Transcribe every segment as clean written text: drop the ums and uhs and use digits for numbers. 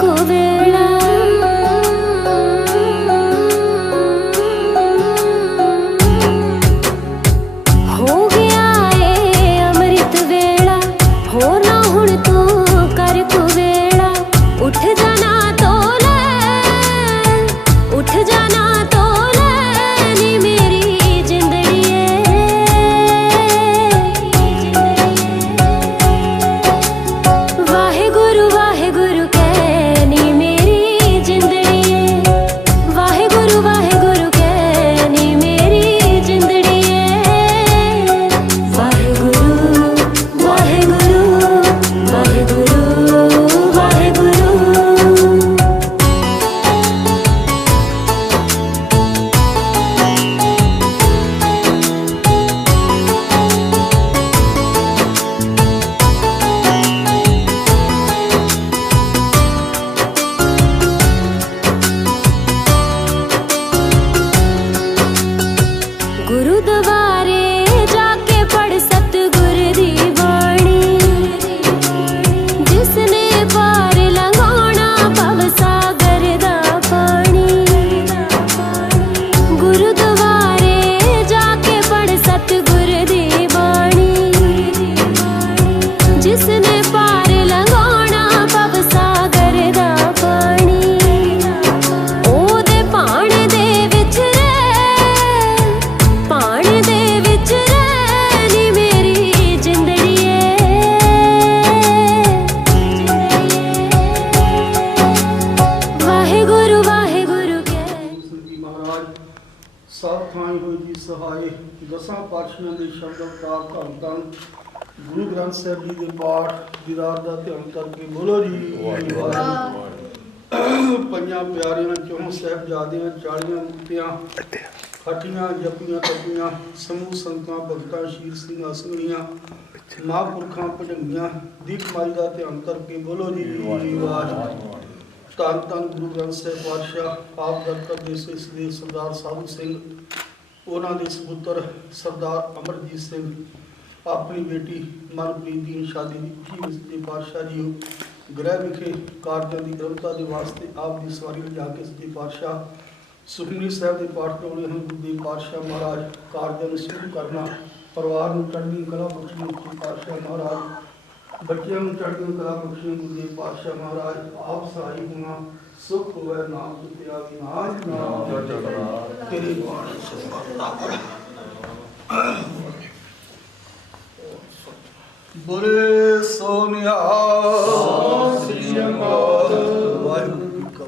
को वेला हो गया ए अमृत वेला हो ना हुण तू कर को वेला उठ जाना तो ले उठ जाना तो ले नी मेरी जिंदड़िए वाहे गुरु कह नी मेरी जिंदड़िए वाहे गुरु कह नी मेरी जिंदड़िए वाहे गुरु वाहे गुरु वाहे गुरु वाहे गुरु गुरुद्वारे जाके पढ़ सतगुर दी बाणी जिसने पार लंघाना भव सागर दा पानी गुरुद्वारे जाके पढ़ सतगुर दी बाणी जिसने पार लंघाना भव सागर दा पानी ओदे पाण दे विच पाण दे विच नी मेरी जिंदड़िए वाहे गुरु के महाराज सब थाई होई जी सहाय दसां पातशाहां दे शब्द अवतार धन धन गुरु ग्रंथ साहिब जी दे पाठ दीदार दा ध्यान करके बोलो जी वाहिगुरू पंजां प्यारियां चौं साहिबजादियां 40 मुक्तियां खटियां जपियां तपियां समूह संतां भगतां शीर ਸਿੰਘਾਂ ਸਿੰਘਣੀਆਂ महापुरखां भजंगियां दीपमाली का ध्यान करके बोलो जी वाहिगुरू धन धन गुरु ग्रंथ साहिब पातशाह आप दरकर ਦੇ ਸ੍ਰੀ ਸਰਦਾਰ ਸਾਧੂ ਸਿੰਘ ਉਹਨਾਂ ਦੇ ਸਪੁੱਤਰ ਸਰਦਾਰ ਅਮਰਜੀਤ ਸਿੰਘ ਆਪਣੀ ਬੇਟੀ ਮਨਪ੍ਰੀਤ ਦੀ ਸ਼ਾਦੀ ਦੀ ਸ੍ਰੀ ਪਾਤਸ਼ਾਹ ਜੀ ਗ੍ਰਹਿ ਵਿਖੇ ਕਾਰਜਾਂ ਦੀ ਗ੍ਰੰਥਤਾ ਦੇ ਵਾਸਤੇ ਆਪ ਦੀ ਸਵਾਰੀ ਲਿਜਾ ਕੇ ਸ੍ਰੀ ਪਾਤਸ਼ਾਹ ਸੁਖਮਨੀ ਸਾਹਿਬ ਦੇ ਪਾਠ ਕਰਾਉਣੇ ਹਨ। ਗੁਰੂ ਦੇ ਪਾਤਸ਼ਾਹ ਮਹਾਰਾਜ ਕਾਰਜਾਂ ਨੂੰ ਸ਼ੁਰੂ ਕਰਨਾ ਪਰਿਵਾਰ ਨੂੰ ਚੜ੍ਹਦੀ ਕਲਾ ਬਖਸ਼ਣੀ ਸ੍ਰੀ ਪਾਤਸ਼ਾਹ ਮਹਾਰਾਜ ਬੱਚਿਆਂ ਨੂੰ ਚੜ੍ਹਦੀ ਕਲਾ ਬਖਸ਼ਣੀ ਗੁਰੂ ਦੇ ਪਾਤਸ਼ਾਹ ਮਹਾਰਾਜ ਆਪ ਸਹਾਈ ਹੋਣਾ ਸੁਖ ਹੋਵੇ ਨਾਮ ਜਿਤਿਆ ਵਿਨਾਸ਼ ਨਾਮ ਤੇਰੀ ਬਾਣੀ ਸਤਿ ਬੋਲੇ ਸੋ ਨਿਹਾਲ ਸ੍ਰੀ ਅਕਾਲ ਵਾਹਿਗੁਰੂ ਜੀ ਕਾ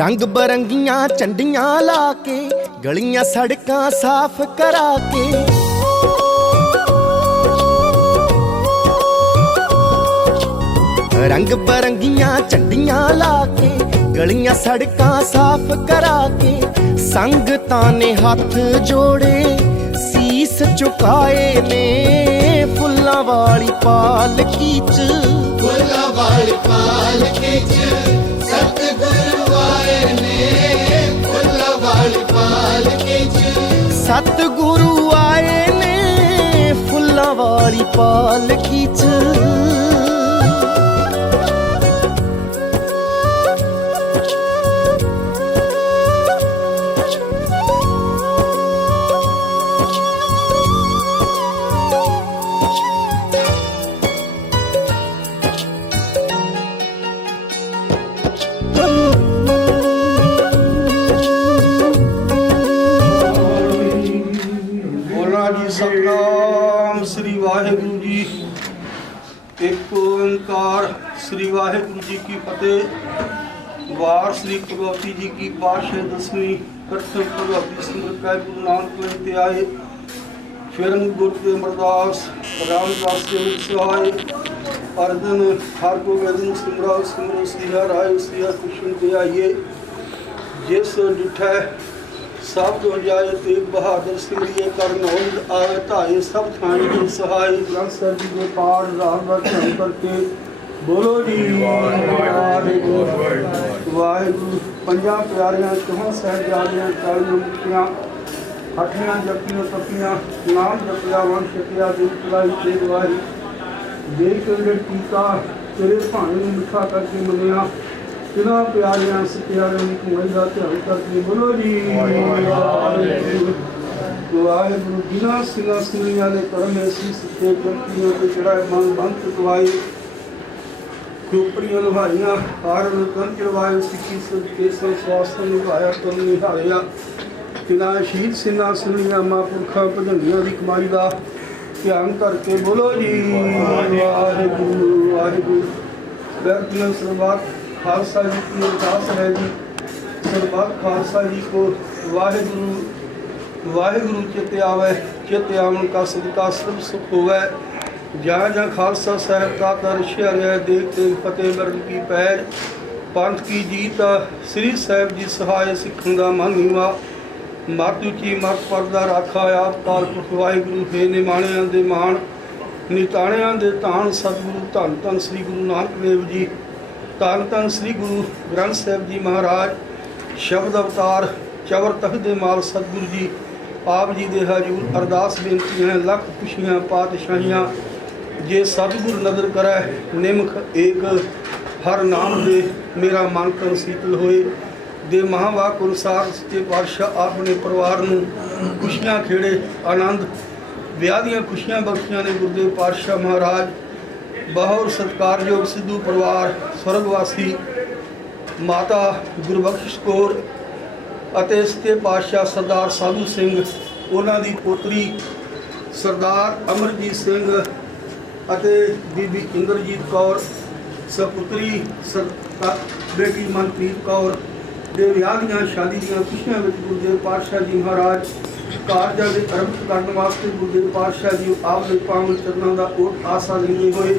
रंग बरंगियां झंडियां ला के गलियां सड़कां साफ करा के रंग बरंगियां झंडियां ला के गलियां सड़कां साफ करा के संगतां ने हथ जोड़े सीस झुकाए ने फुल्लां वाली पालकी च फुल्लां वाली पालकी च सतगुरु आए ने फुल्लां वाली पालकी च सतगुरु आए ने फुल्लां वाली पालकी च सतनाम श्री वाहिगुरु जी। एक ओंकार श्री वाहिगुरु जी की फतेह। वार श्री भगवती जी की पातशाह दसवीं प्रथम भगवती सिमरत का गुरु नानक लेन ते आए फिरन गुरु अमरदास रामदास के सहाय अर्जन हर को वेदन सिमरा सिमरो सिया राय सिया कृष्ण ते आइए जिस डिठै सब जो जाए तेग बहादुर सिमरिए कर नौल आए धाए सब थाई के सहाय ग्रंथ साहिब जी के पाठ राम का ध्यान करके बोलो जी वाहिगुरू पंजा प्यारियां चौहां साहिबजादियां 40 मुक्तियां अठियां जपियां तपियां नाम जपिया वन छकिया दिल चलाई ते गवाही देख के टीका तेरे भाने में मिठा करके मनिया तिना प्यारियां सिप्यारियां की कमाई का ध्यान करके बोलो जी वाहिगुरू बिना सिला सिलियां ने कर्म ऐसी सिद्धे करतियां ते चढ़ाए मन बंद चुकवाए खोपड़ियां लुभाइयां हार लुकन चढ़वाए सिक्की सब केसर स्वास्थ्य निभाया तुम निहारिया तिना शहीद सिना सिलियां मां पुरखा भजनियां की कमाई का ध्यान करके बोलो जी वाहिगुरू वाहिगुरू बैठना सरबत खालसा जी की अरदास है जी सरबत खालसा जी को वाहिगुरू वाहिगुरू चित आवे चित आवन का सदका सब सुख होवे जहाँ जहाँ खालसा साहब का दर्श है देख देख फतेह मरण की पैर पंथ की जीत श्री साहब जी सहाय सिखन का मन हीवा मत उची मत परदा राखा आप काल पुरख वाहिगुरू हे निमाणियां दे मान निताणियां दे तान सतगुरु धन धन श्री गुरु नानक देव जी धन धन श्री गुरु ग्रंथ साहिब जी महाराज शब्द अवतार चवर तख्त दे माल सतगुरु जी आप जी दे हजूर अरदास बेनती हैं लख खुशियाँ पातशाहियाँ जे सतगुर नदर करे निमख एक हर नाम दे मेरा मन तन शीतल होए दे महावाक अनुसार सच्चे पातशाह अपने परिवार नूं खुशियाँ खेड़े आनंद विआह दीआं खुशियाँ बख्शियां ने गुरुदेव पातशाह महाराज बहुत सत्कारयोग सिद्धू परिवार स्वर्गवासी माता गुरबख्श कौर ਅਤੇ ਸੱਚੇ ਪਾਤਸ਼ਾਹ ਸਰਦਾਰ ਸਾਧੂ ਸਿੰਘ ਉਹਨਾਂ ਦੀ ਪੋਤਰੀ ਸਰਦਾਰ ਅਮਰਜੀਤ ਸਿੰਘ ਅਤੇ ਬੀਬੀ ਇੰਦਰਜੀਤ ਕੌਰ ਸਪੁੱਤਰੀ ਬੇਟੀ ਮਨਪ੍ਰੀਤ ਕੌਰ ਦੇ ਵਿਆਹ ਦੀਆਂ ਸ਼ਾਦੀ ਦੀਆਂ ਖੁਸ਼ੀਆਂ ਵਿੱਚ ਗੁਰਦੇਵ ਪਾਤਸ਼ਾਹ ਜੀ ਮਹਾਰਾਜ ਕਾਰਜਾਂ ਦੇ ਆਰੰਭ ਕਰਨ ਵਾਸਤੇ ਗੁਰਦੇਵ ਪਾਤਸ਼ਾਹ ਜੀ ਆਪ ਦੇ ਪਾਵਨ ਚਰਨਾਂ ਦਾ ਓਟ ਆਸਾ ਲੈਂਦੇ ਹੋਏ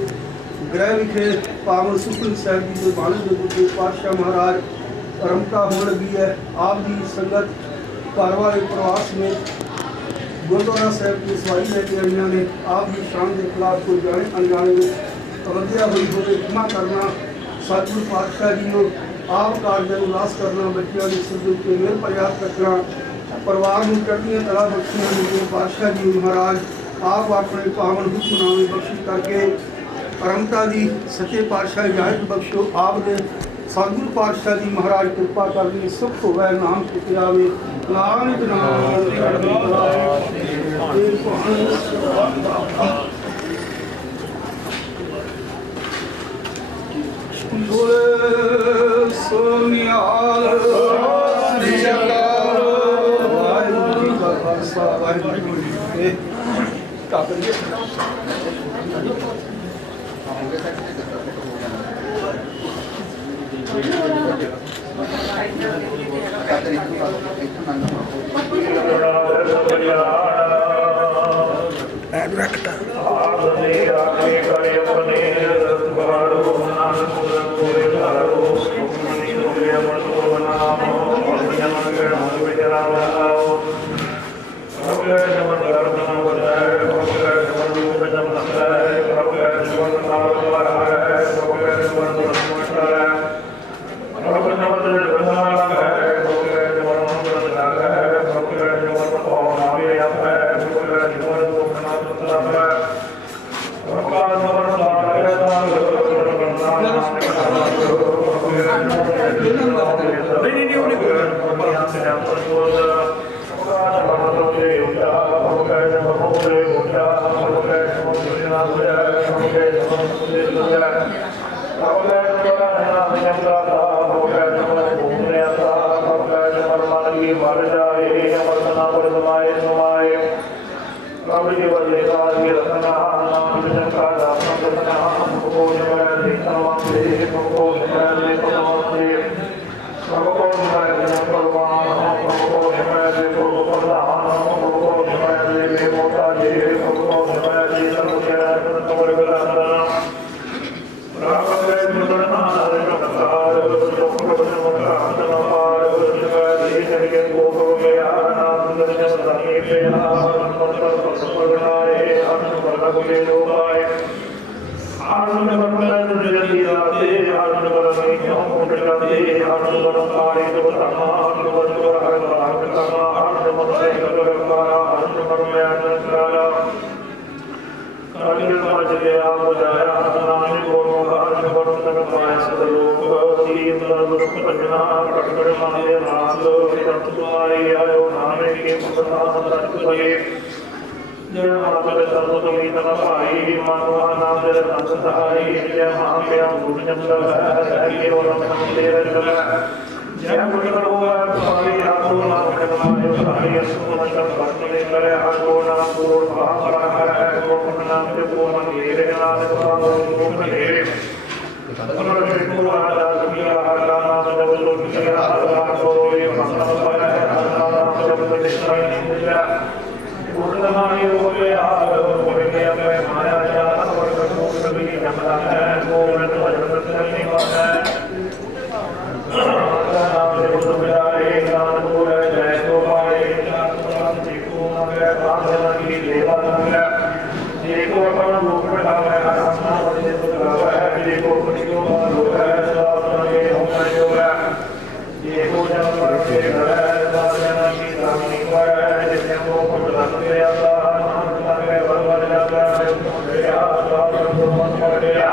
ਗ੍ਰਹਿ ਵਿਖੇ ਪਾਵਨ ਸੁਖਮਨੀ ਸਾਹਿਬ ਜੀ ਦੇ ਬਾਣੀ ਦੇ ਗੁਰਦੇਵ ਪਾਤਸ਼ਾਹ ਮਹਾਰਾਜ परमता हो लगी है आप जी संगत घर वाले प्रवास में गुरुद्वारा साहब की सवाई लेके आईया ने आप जी शान के खिलाफ कोई जाने अनजाने में अवध्या हुई हो क्षमा करना सतगुरु पातशाह जी को आप कार्य उदास करना बच्चों के सिर के मेल प्रयास रखना परिवार में चढ़िया तला बख्शियां गुरु पातशाह जी महाराज आप अपने पावन हुक्मनामे बख्शी करके परमता की सच्चे पातशाह इजाजत बख्शो आप दे सतगुरु पातशाह जी महाराज कृपा करनी सुख होवे नाम किते आवे नानक सोनियाल श्री अकाल वाहिगुरू जी का खालसा वाहिगुरू जी की वो हो गया नाम दर्शन सदाई गया मंत्र सफल बनाए अन्न बरक में डूबाए आनंद बरकत जल्दी आते आनंद बरक क्यों उठ जाते आनंद बरक आए तो तमा आनंद बरक हर बात तमा आनंद मंत्र कर पारा आनंद बरक में आनंद करा काटिल मच गया बुझाया नाम बोलो आनंद बरक तक पाए सदलोक तीन दर्द पजना कटकड़ मारे नाद तत् तुम्हारी आयो नामे के मुक्ता तत् भये जय माता सर्व तुम्ही तन पाई मानवा नाम जय तन सहाई जय महाप्या भूल जंगल है केवल मंदिर जल जय मुनिवर हुआ तुम्हारी आंखों नाम कदमायो सारी असुर तक भक्ति करे आगो नाम पूर्ण भावरा है गोपन नाम के पूर्ण घेरे नाम पाओ गोपन घेरे तत्पर को आदा किया आदा नाम जब लोग किया आदा को ये मंत्र पर है आदा नाम जब दिखाई दिया पूर्णमानी हो गया और के अपने माया जा और को कभी जमला है गोविंद भजन करने वाला है नाम जब तुम्हारे नाम को जय तो पाए नाम देखो मगर बांधना की देवा नंगा देखो अपन रूप में लावे नाम बदले तो लावे देखो कुछ को मारो है सब लगे होना जो है देखो जब पर के है बांधना की दामनी पर जिसने वो पकड़ लिया था नाम लगे बरबर जाता है गया सब तो मन पड़ गया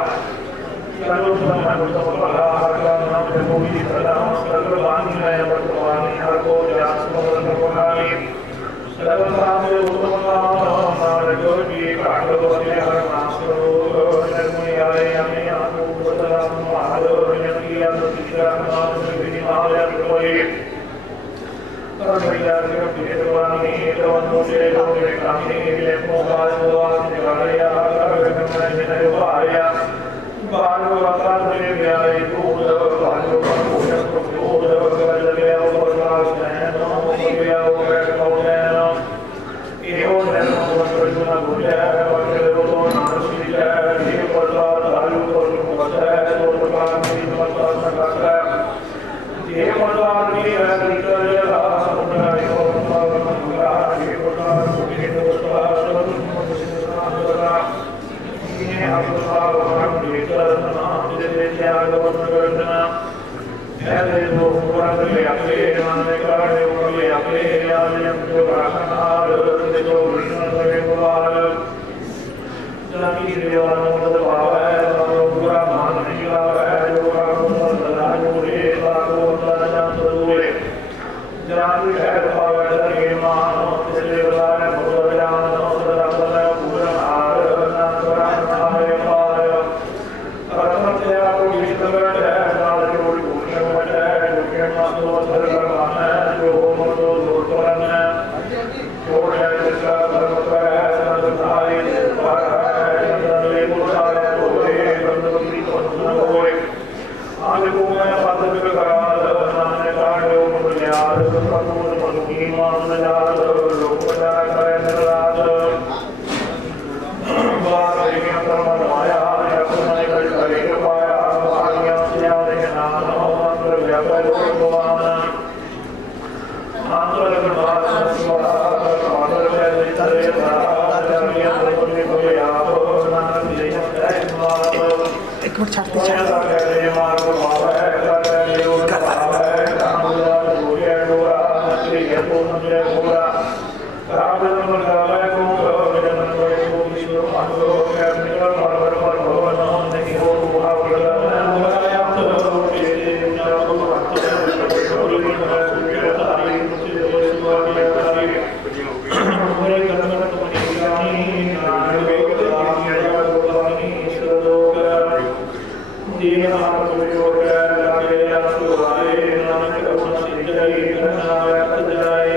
करो मन तो पड़ा का नाम देखो ही सदा सर्ववाणी है वर्तमानी हर को जास मोर भगवानी सर्वनाम से उत्तम नाम नारगो की काटो से हर नाम करो निर्मय आए हमें आपको बदला मारो यदि आप दिशा नाम से विनिमाय कोई करैया के भेदवानी दोनों से लोगे कामी ले मोबाइल दुआर निकालिया कर में पाया बालो आकाश में गया दूध बालो का पूजन दूध कर गया और लाश है नमो गया वो बैठो है एहो नमो वरुणा गुजय और तो नासी जय ये पल्ला दालू और मुझे तो प्रकार की मत सका ये पल्ला की है निकल जा सुना यो मंगला ये पल्ला के दोस्ता सब मुझे ये अपना भगवान भीतर नाम दे त्याग करना ऐसे लोग पुराण ले अपने माने काढ़े उनके अपने आलम को राखनार जो विष्णु के द्वार जलाकी देवान मदद पावे तो पूरा मान नहीं लावे जो काम सदा जोड़े बाको सदा जोड़े जान है पावे के मान से बुलाए भगवान सदा सदा पूरा हार ना पुराण हमारे पार परमत्या को विष्णु है नाल जोड़ पूर्ण है जो के मानो धर्म है जो मनो लोटन है जोड़ है जिसका धर्म पर है संसारी पर है जले मुसारे होए बंदगी को न होए आज को मैं पद पे कराल नाने काढ़ो मुनियार प्रभु मनुकी मान जाल लोक जा करे निराज बात के प्रमाण आया अपने कर करे पाया आज्ञा से आने नाम मंत्र व्यापार भगवान मंत्र के बाद शिवा मंत्र के चले राजा बोले बोले आप नाम ले जय मार एक मिनट छाड़ते मार बाबा है योग बाबा राम बोले डोरा नकली है तो मुझे पूरा राम जन्म गावे को जन्म को विष्णु मानो के निकल पर भगवान नहीं हो भावला बुलाया तो के जाओ भक्त बोली मैं तारी मुझे सुवारी तारी मेरे कर्म तो नहीं नाम वेद आज्ञा भगवानी श्लोक दीन नाम योग लागे असुराए नाम करुणा सिद्धि करना जाए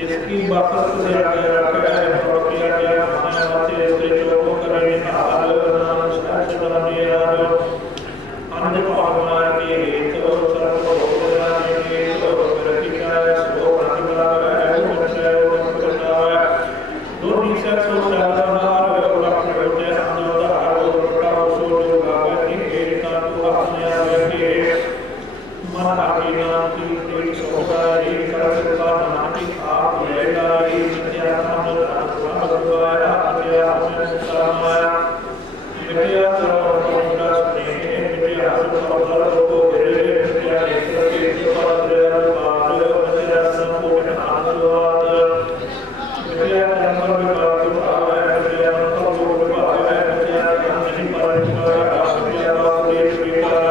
जिसकी बात से आगे रखे प्रक्रिया के माने वाचे त्रिलोक करे हाल नाश बनाने यार अन्य भावना के तो सर्व होना के तो प्रतिक्रिया सो प्रतिक्रिया है विषय करना है दूरी से सोचा नार अपने होते अंदर आरो का सो जो गावे के का तो अपने आगे के मन आगे की एक सोचाई कर का नाटी आप लेगा ये विद्या नाम भगवाया विद्या में समाया विद्या सर्वोपरि स्नेह विद्या सर्वोपरि को विद्या के पद पाद विद्या संपूर्ण आशीर्वाद विद्या नंबर का आवे विद्या नंबर का आवे विद्या नहीं परंपरा विद्या वाले विद्या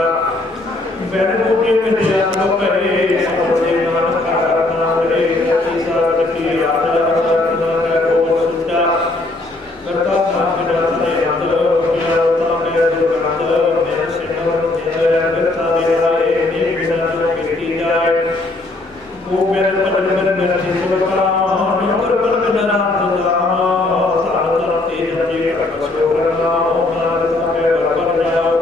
वेदों के विद्या को करे समझे मन करना रे तीसरा की याद करना को सुनता करता ना करते अंदर दुनिया में जो करता मेरे सिमर जय करता मेरा ये बिना जो की जाए वो मेरे पर मेरे जीवन का नंबर पर मेरा नाम सारा तेज जी का करना होना है पर जाओ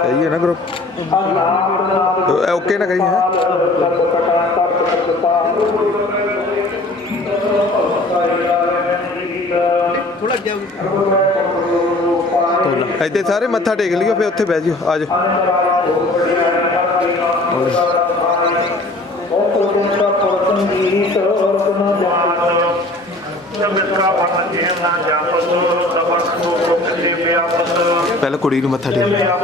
सही है ना ग्रुप तो ओके ना कहीं है इतने सारे मत्था टेक लियो फिर उत्थे बह जाओ आ जाओ पहले कुड़ी नूं मत्था टेक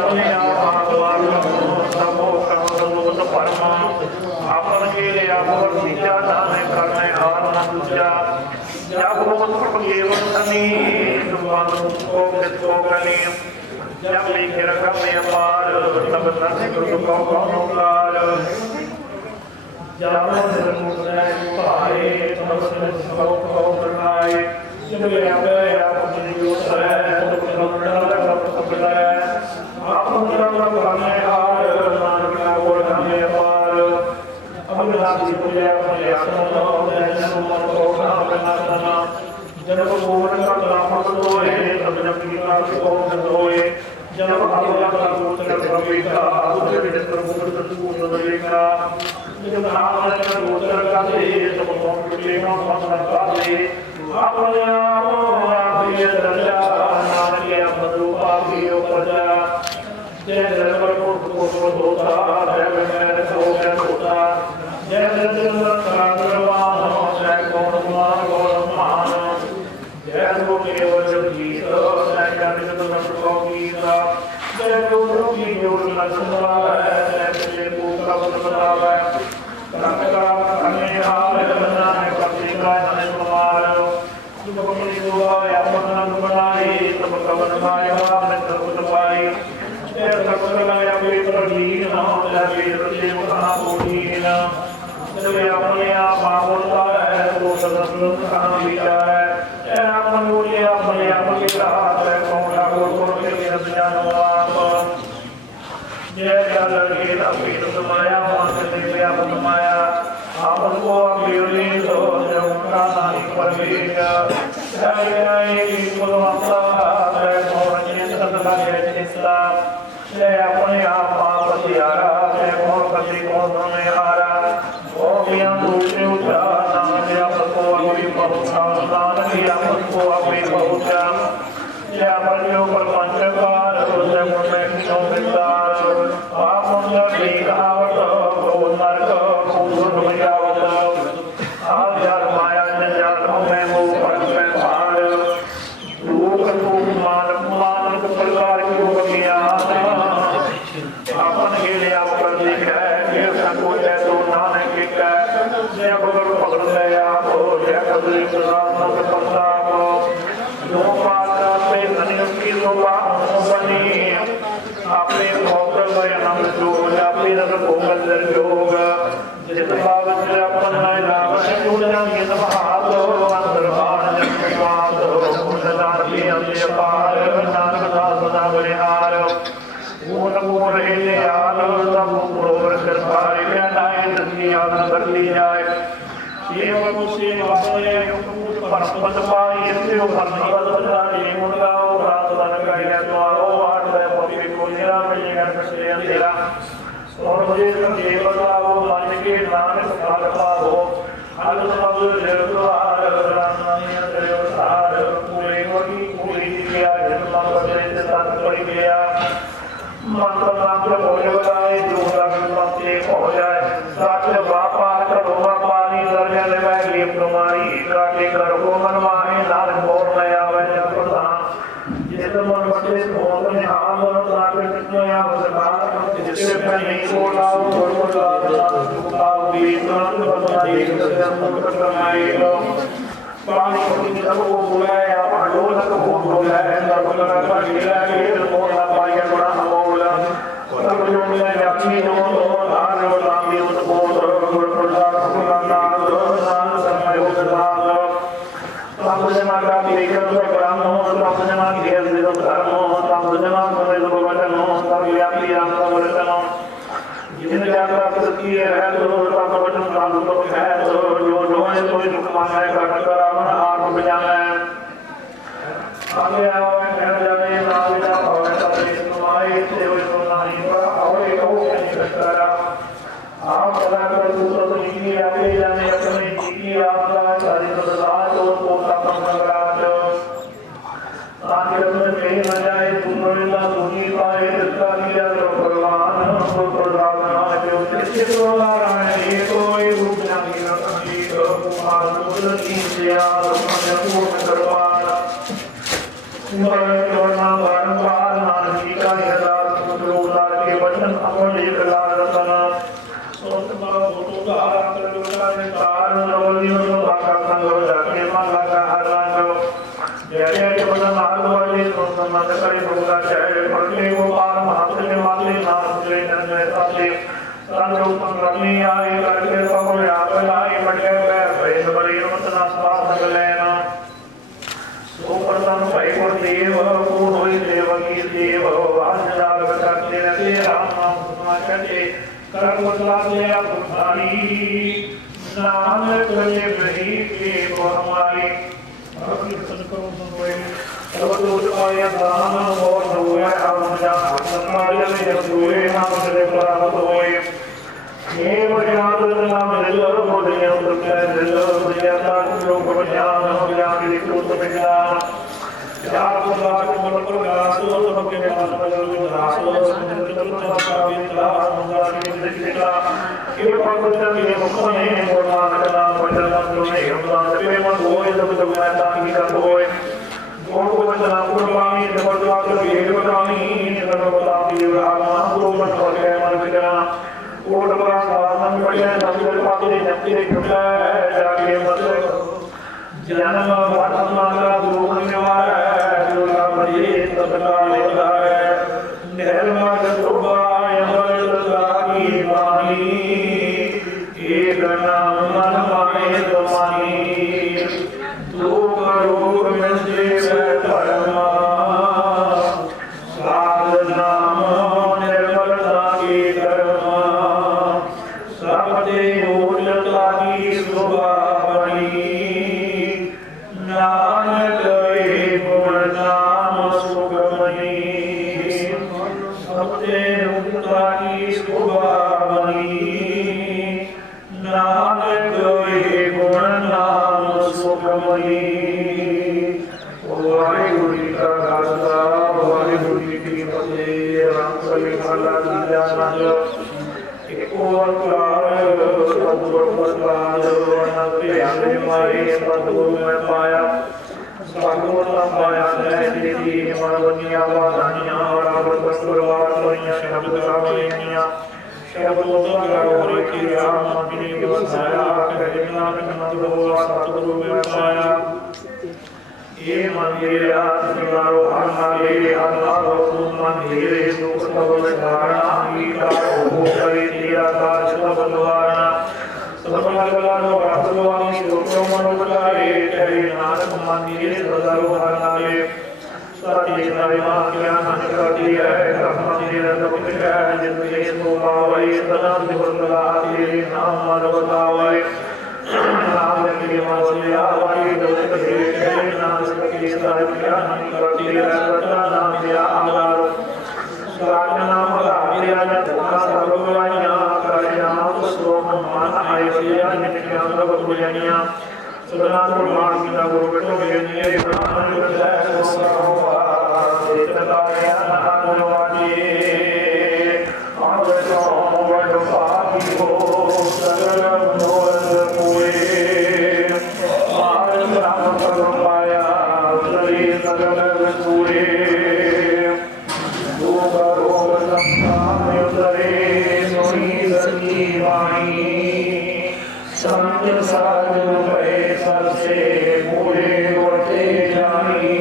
संत साजन भये सरसे मोहे गोटे जानी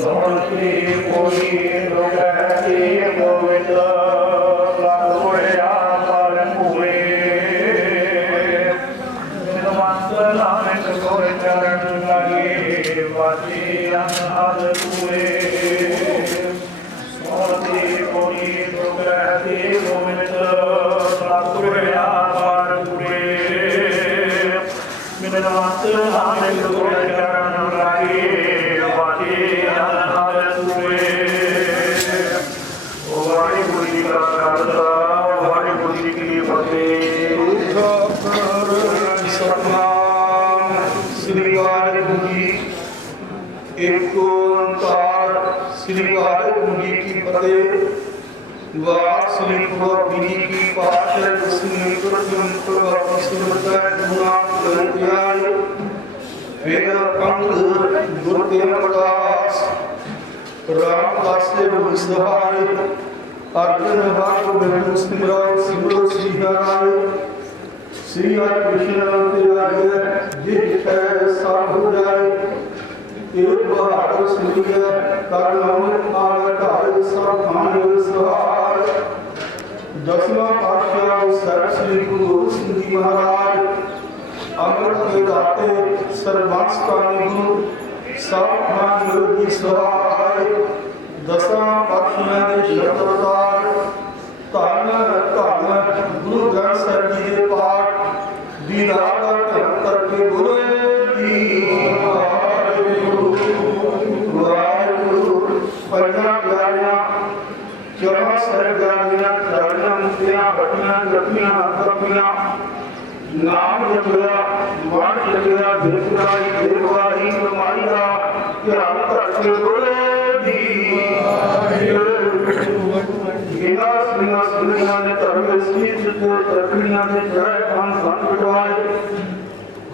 समझे कोई लोगते गोविंद लागोया पर हुए मंत्र नानक गोर चरण लगे वाचे अनहद हुए समझे कोई लोगते गोविंद लागोया पर हुए मंत्र नानक गोर चरण लगे वाचे अनहद हुए। वाहिगुरू जी का खालसा वाहिगुरू जी की फतेह। सतनाम श्री वाहिगुरू जी। एक ओंकार श्री वाहिगुरू जी की फतेह। वाह श्री गुरु जी की पातशाही दसवीं प्रथम सुरता गुना ज्ञान वेद पंग गुरु देवदास रामदास देव सहाय अर्जुन भाग में स्मरण सिमरो सिहाय श्री हरि कृष्ण तेरा जित है साधु जाय एक बार श्री कर्म आय सब खान सहाय दसवां पातशाह सर श्री गुरु गोबिंद जी महाराज अमृत के दाते सर्वांश का गुरु सब खान योगी सहाय दसां पातशाह के शब्दकार धन धन गुरु ग्रंथ साहिब जी के पाठ दीदार का धर्म करके गुरु जी वाहिगुरू पंजा प्यारियां चौहां साहिब गालियां चालियां मुक्तियां हटियां जपियां तपियां नाम जपिया मान जपिया देखवाई देखवाई कमाईया ध्यान करके गुरु जी गिला सिंगा सुनिया ने धर्म सीत जो तरकड़ियां ने जय खान खान बिठवाए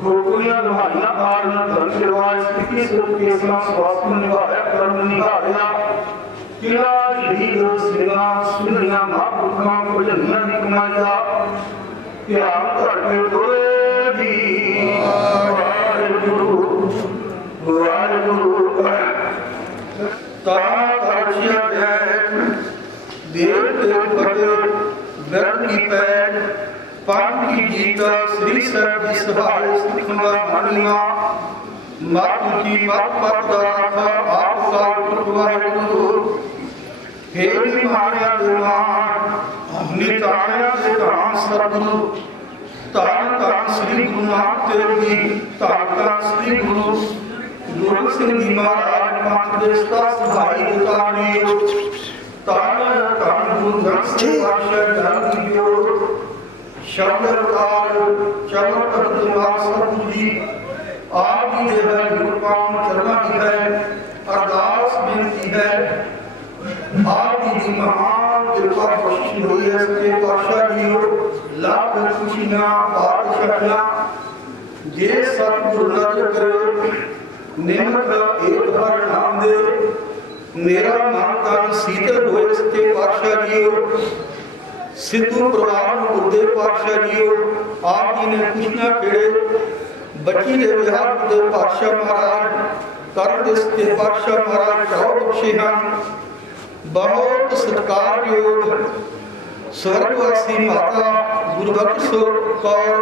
खोखलियां लुहाइयां आड़ियां धन बिठवाए सिक्की सुख केसना स्वास्थ्य निभाया कर्म निभाया किला लीलो सिंगा सुनिया महापुरुखां भजनियां दी कमाईया ध्यान करके गुरु जी वाहिगुरू वाहिगुरू तारा करछिया जय देव देव भगे व्यर्थ की पैर पाप की जीता श्री साहिब जी सहाय सिखंगा मानिया मातु की बात बात दाखा आपका वाहिगुरू हे माया देवान निताया दे राम सतगुरु तान तान श्री गुरु नानक देव जी तान तान श्री गुरु गोबिंद सिंह जी महाराज मत देशता सहाय उतारियो तान तान गुरु ग्रंथ साहिब धर्म दियो शब्द अवतार चरण तत्वास सतगुरु जी आप ही दे है गुरपान चरणा की है अरदास बेनती है आप ही महान कृपा बख्शी हुई है सच्चे पातशाह जी लाख खुशियां बादशाहियां जे सतगुरु नजर करे निमक एक बार नाम दे मेरा मन तन शीतल होए सच्चे पातशाह जी सिद्धू प्रवान गुरुदेव पातशाह जी आप जी ने खुशियां खेड़े बच्ची दे विहार गुरुदेव पातशाह महाराज कर दे सच्चे पातशाह महाराज चाओ बख्शे हैं बहुत सत्कारयोग स्वर्गवासी माता गुरबख्श कौर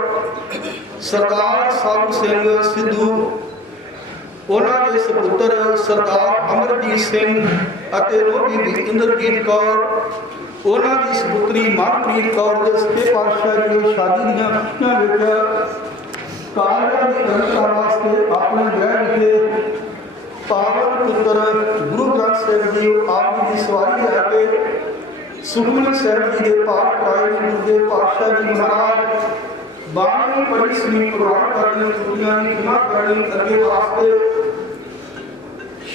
सरदार साधु सिंह सिद्धू उन्होंने दे सपुत्र सरदार अमरजीत सिंह अते रोगी इंद्रजीत कौर उन्होंने दी सपुत्री मनप्रीत कौर के सच्चे पातशाह जी शादी दी खुशियां विच कालजा की गणता वास्ते अपने गृह विखे पावन पुत्र गुरु ग्रंथ साहिब जी आप जी की सवारी लैके सुखमनी साहिब जी के पाठ कराए गुरुदेव पातशाह जी महाराज बाणी पढ़ी सुनी प्रवान करने दुनिया की खिमा करने अगे वास्ते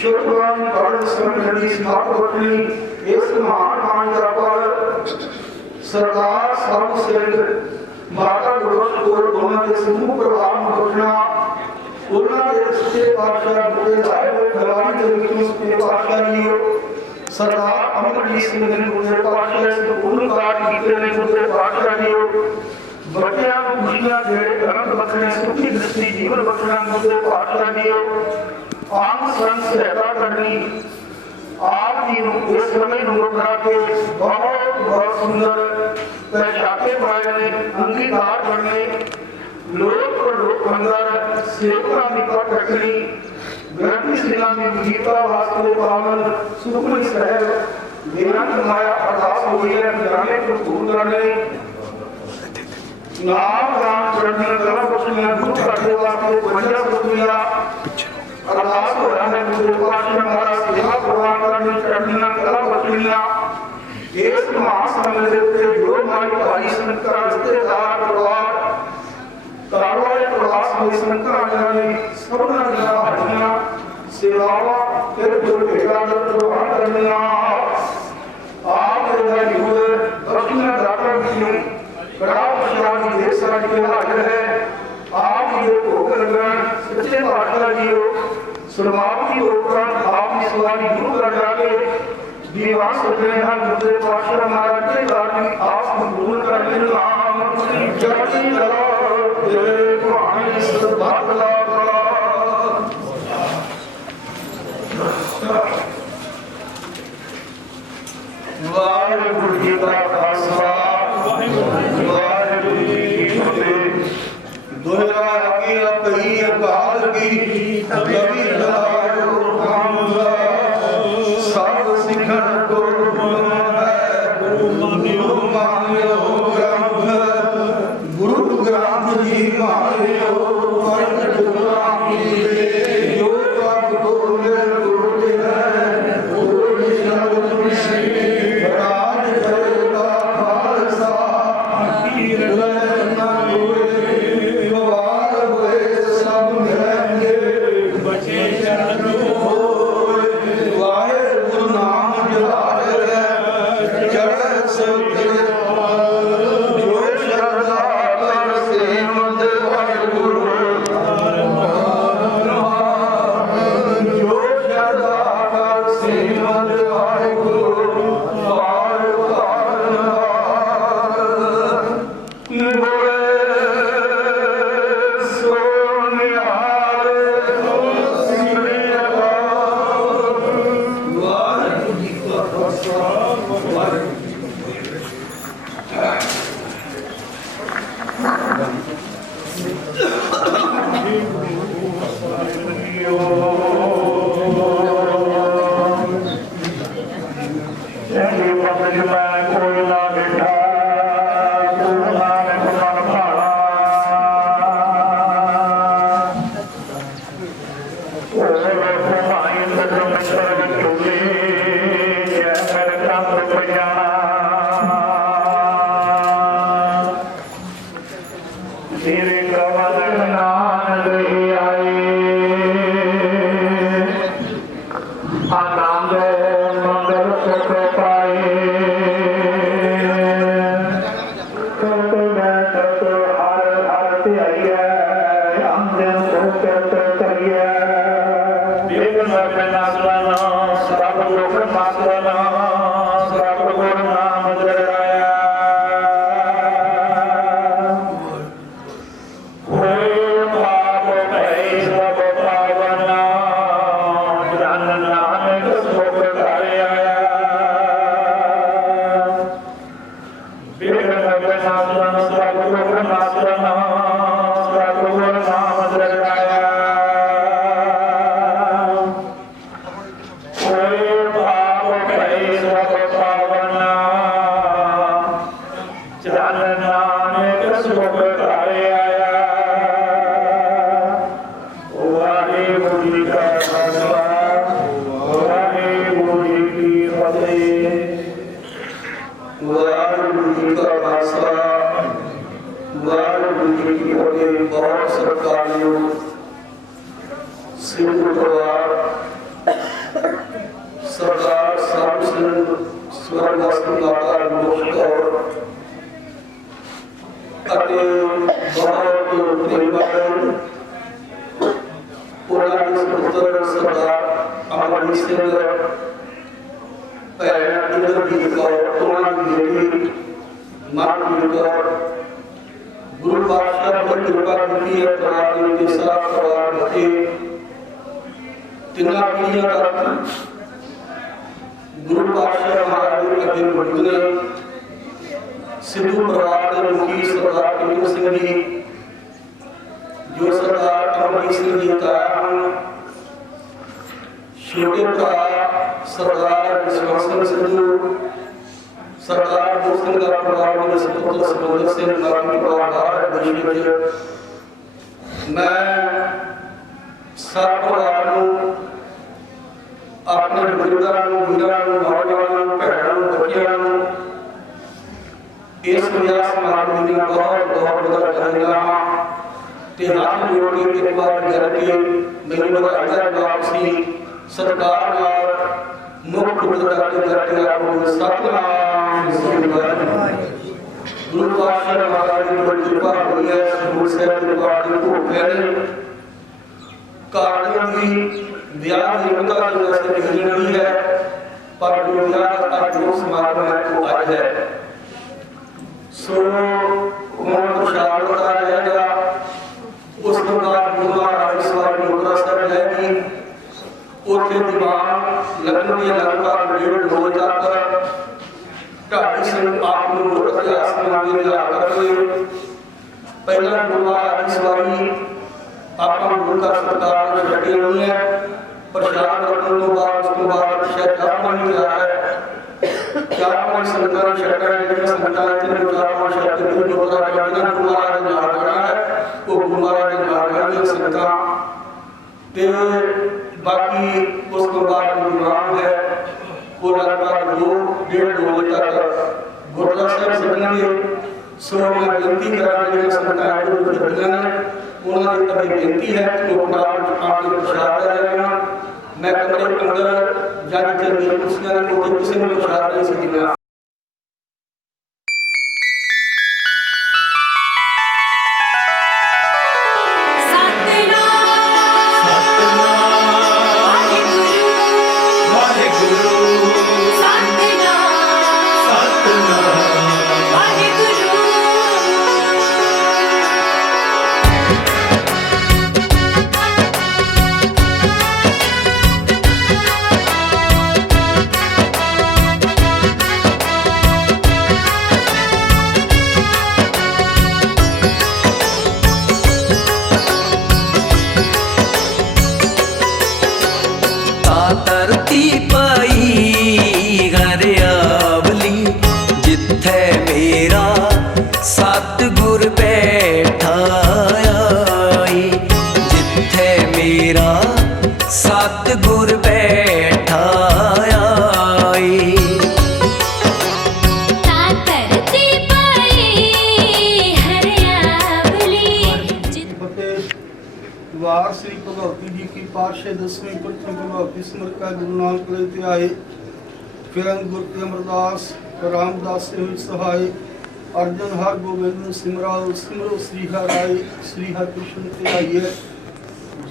शुक्रवार पढ़न समझ दी समाप्त रखनी इस महान बाणी का पढ़ सरदार साधु सिंह माता गुरबख्श कौर उन्होंने समूह प्रभाव में रखना उन्होंने सच्चे पातशाह गुरु साहिब खिलाड़ी के विचों सच्चे पातशाह जी सरदार अमरजीत सिंह ने गुरु पातशाह से पूर्ण कार्य कीते ने गुरु पातशाह जी ਬੱਚਿਆਂ ਨੂੰ ਖੁਸ਼ੀਆਂ ਦੇ ਆਨੰਦ ਬਖਸ਼ਣਾ ਸੁਖੀ ਦ੍ਰਿਸ਼ਟੀ ਜੀਵਨ ਬਖਸ਼ਣਾ ਗੁਰੂ ਪਾਤਸ਼ਾਹ ਜੀ ਆਮ ਸੰਤ ਸਹਾਇਤਾ ਕਰਨੀ आप जी इस समय करा के बहुत बहुत सुंदर पैशाके बनाए ने अंगीकार करने लोक पर लोक अंदर सेवका की पट रखनी ग्रंथी सिंह की गीता वास्ते पावन सुखमनी साहब बेअंत माया अरदास हुई है खजाने को पूर्ण करने नाम राम चढ़ने कला बख्शनिया गुरु करने वास्ते पंजा पुत्रिया अरदास होया है गुरु पातशाह महाराज सेवा प्रवान करनी चढ़नियां कला बख्शनिया इस महासंघ दे उत्ते जो माई भाई संतरा रिश्तेदार परिवार कारवाई प्रवास में संतरा ने सबना दिया हटियां सेवावां तेरे गुरु भेटा प्रवान करनियां आप तेरा युग दक्षिणा दाता की बड़ा प्रसाद की देश के हाजिर है आप ये भोग लगा सच्चे पातशाह जी समाप्ति होकर आप इस वाली गुरु कर डाले दीवान सजने हैं गुरु पातशाह महाराज के कार्य आप कबूल कर नाम जय जय भाई सदाला वाहिगुरु जी का खालसा वाहिगुरु जी की फतेह दोहरा की अपनी अकाल की कभी लायो हमला सब सिखर को गुरु मानियो गुरु ग्रंथ जी मानियो प्रगट गुरामी जो कब बोले गुरु है गुरु शब्द श्री राज करेगा खालसा कीर्तन गुरु पातशाह बड़ी कृपा की है परिवार के साथ परिवार बच्चे तिना पीढ़ियां तक गुरु पातशाह महाराज के दिन बढ़ने सिद्धू परिवार के मुखी सरदार कबीर सिंह जी जो सरदार अमरजीत सिंह जी का छोटे भरा सरदार विश्वास सिंधु सरदार दोस्तों का परिवार में सपुत्र सपुत्र से नारायण परिवार विशेष मैं सब परिवार को अपने बुजुर्गों को वीरों को नौजवानों भैनों बच्चों इस व्यास समारोह में बहुत बहुत बधाई करूंगा ते हाथ जोड़ के एक बार करके मेरी बधाई वापसी सरकार और मुक्त करके आपको सतनाम गुरु पातशाह महाराज की बड़ी कृपा हुई है गुरु साहब के बाद को पहले कारण की ब्याह की उनका जो ऐसे नहीं है पर जो ब्याह का जो समारोह है वो आज है सो कौन प्रसाद होता रहेगा उसके बाद गुरुद्वारा सवारी मुद्रा साहब जाएगी उसे दीवान लगन के लगभग 1.5 तक ढाई से आप लोग आसमान में जाकर पहला गुरुद्वारा सवारी आपका गुरु का सत्कार छठी नहीं है प्रसाद रखने के बाद उसके बाद शायद जापन किया है जापन संतान शक्कर के संतान के जापन शक्कर के गुरुद्वारा जाना गुरुद्वारा में जाना है वो गुरुद्वारा में जाना संतान ते बाकी उसके बाद गुरुनाम है वो लगभग 2-1.5 तक गुरुद्वारा साहब सजेंगे सो मैं विनती कराने के संतान को सजेंगे उन्होंने कभी बेनती है कि वो आपके प्रसाद जाएगा मैं कमरे के अंदर जाने के लिए कुर्सियां को किसी ने प्रसाद नहीं सकेगा गुरु नानक लेते आए फिर गुरु के अमरदास रामदास से हुई सहाय अर्जन हर गोविंद सिमराओ सिमरो श्री हराय श्री हर कृष्ण ते आइए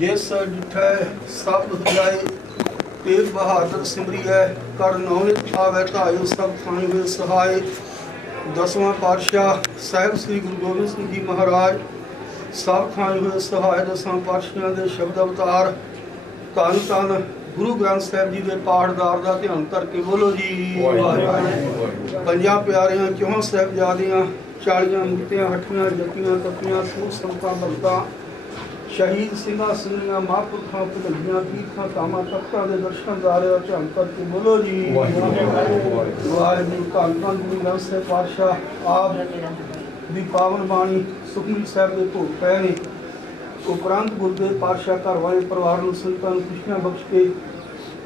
जैस डिठै सब जाए तेग बहादुर सिमरी है कर नौनित आवे तायो सब थाई हुए सहाय 10वां पातशाह साहिब श्री गुरु गोबिंद सिंह जी महाराज सब थाई हुए सहाय 10वां पातशाह के शब्द अवतार धन धन गुरु ग्रंथ साहिब जी के पाठदार का ध्यान करके बोलो जी 50 प्यारियां 4 साहिबजादियां 40 मुक्तियां 8 जतियां तपियां सूर संतां भगतां शहीद सिंघां सिंघियां महापुरखां भुलैयां तीर्थां धामां तख्तां के दर्शनदारे का ध्यान करके बोलो जी वाहिगुरू धन धन गुरु ग्रंथ साहिब पातशाह आप दी पावन बाणी सुखमनी साहिब के भोग पै ने उपरंत गुरुदेव पातशाह घर वाले परिवार को संतां खुशियां बख्श के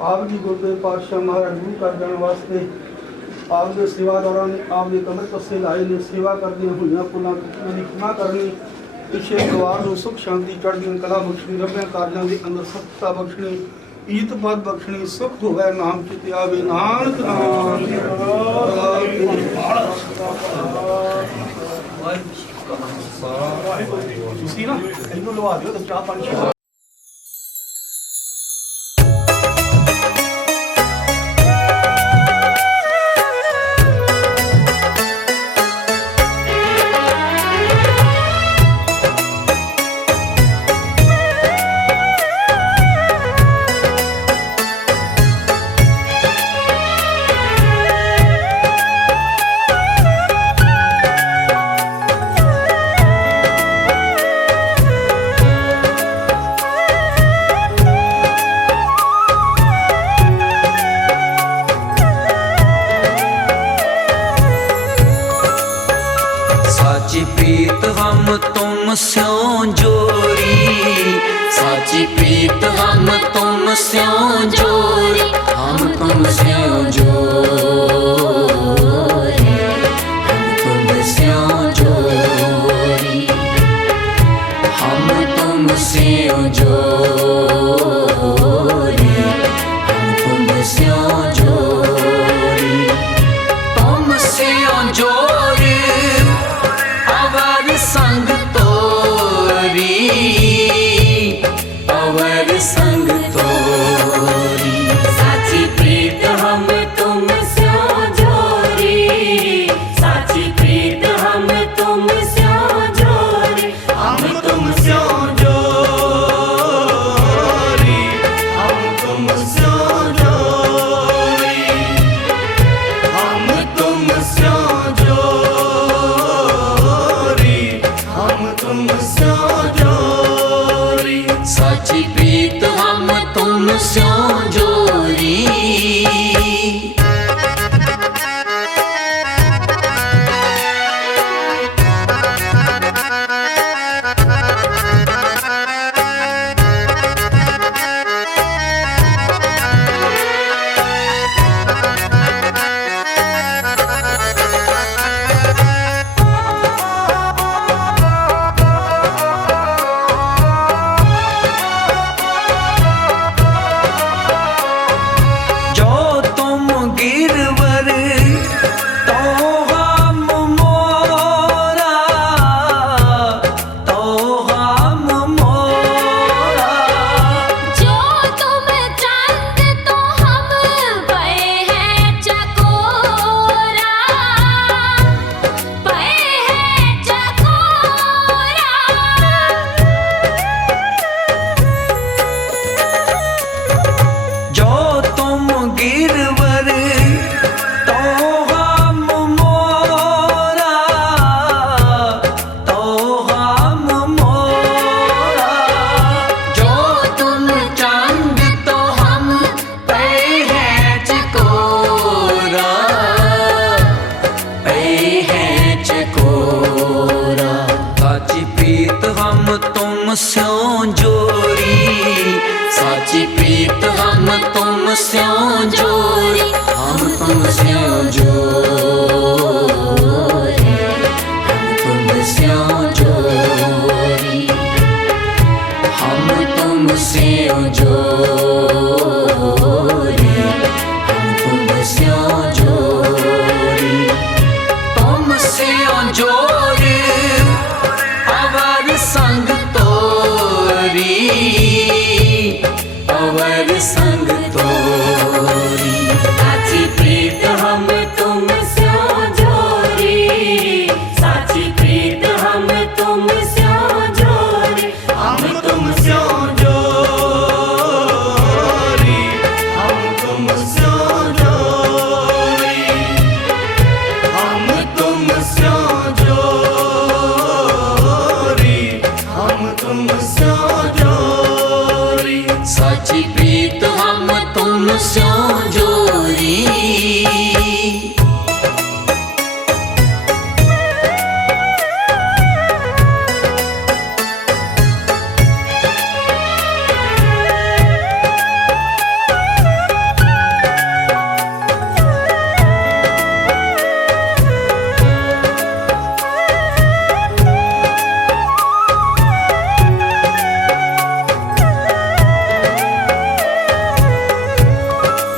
आप जी गुरुदेव पातशाह महाराज गुरु कर जाने वास्ते आपके सेवादारों ने आपके कमर कस्से लाए ने सेवा करदियां हुई पुलां की क्षमा करनी पिछले परिवार को सुख शांति चढ़दी कला बख्शनी रब्या कार्यों के अंदर सत्ता बख्शनी ईत पद बख्शनी सुख होवे नाम चित आवे नानक नाम ਤੁਸੀਂ ਨਾ ਇਹਨੂੰ ਲਵਾ ਦਿਓ ਤੇ ਚਾਹ ਪਾਣੀ जोरी, साची प्रीत हम तुम स्यों जोरी, हम तुम स्यों जोरी, हम तुम स्यों जोरी, हम तुम स्यों जोरी, हम तुम स्यों जोरी, तुम स्यों जोरी अवर संग तोरी, अवर संग तोरी, साची प्रीत हम तुम स्यों जोरी, साची प्रीत हम तुम स्यों जोरी, हम तुम स्यों जोरी, हम तुम स्यों जोरी, हम तुम स्यों जोरी, हम तुम स्यों जोरी, साची प्रीत हम तुम स्यों जोरी। जो तुम गिरवर तो हम मोरा, तो हम मोरा, जो तुम चांद तो हम पे हैं चकोरा, पे हैं चकोरा, जो तुम गिरवर तो हम मोरा, तो हम मोरा, जो तुम चांद तो हम पे हैं चकोरा, पे हैं चकोरा, साची प्रीत हम तुम स्यों जोरी, साची प्रीत हम तुम स्यों जोरी, हम तुम स्यों जोरी, हम तुम स्यों जोरी, हम तुम स्यों जोरी, हम तुम स्यों जोरी, तुम स्यों जोरी अवर संग तोरी, अवर संग तोरी, साची प्रीत हम तुम स्यों जोरी, साची प्रीत हम तुम स्यों जोरी, हम तुम स्यों जोरी, हम तुम स्यों जोरी, हम तुम स्यों जोरी, हम तुम स्यों जोरी, साची प्रीत हम तुम स्यों जोरी।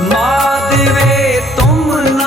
माधवे तुम न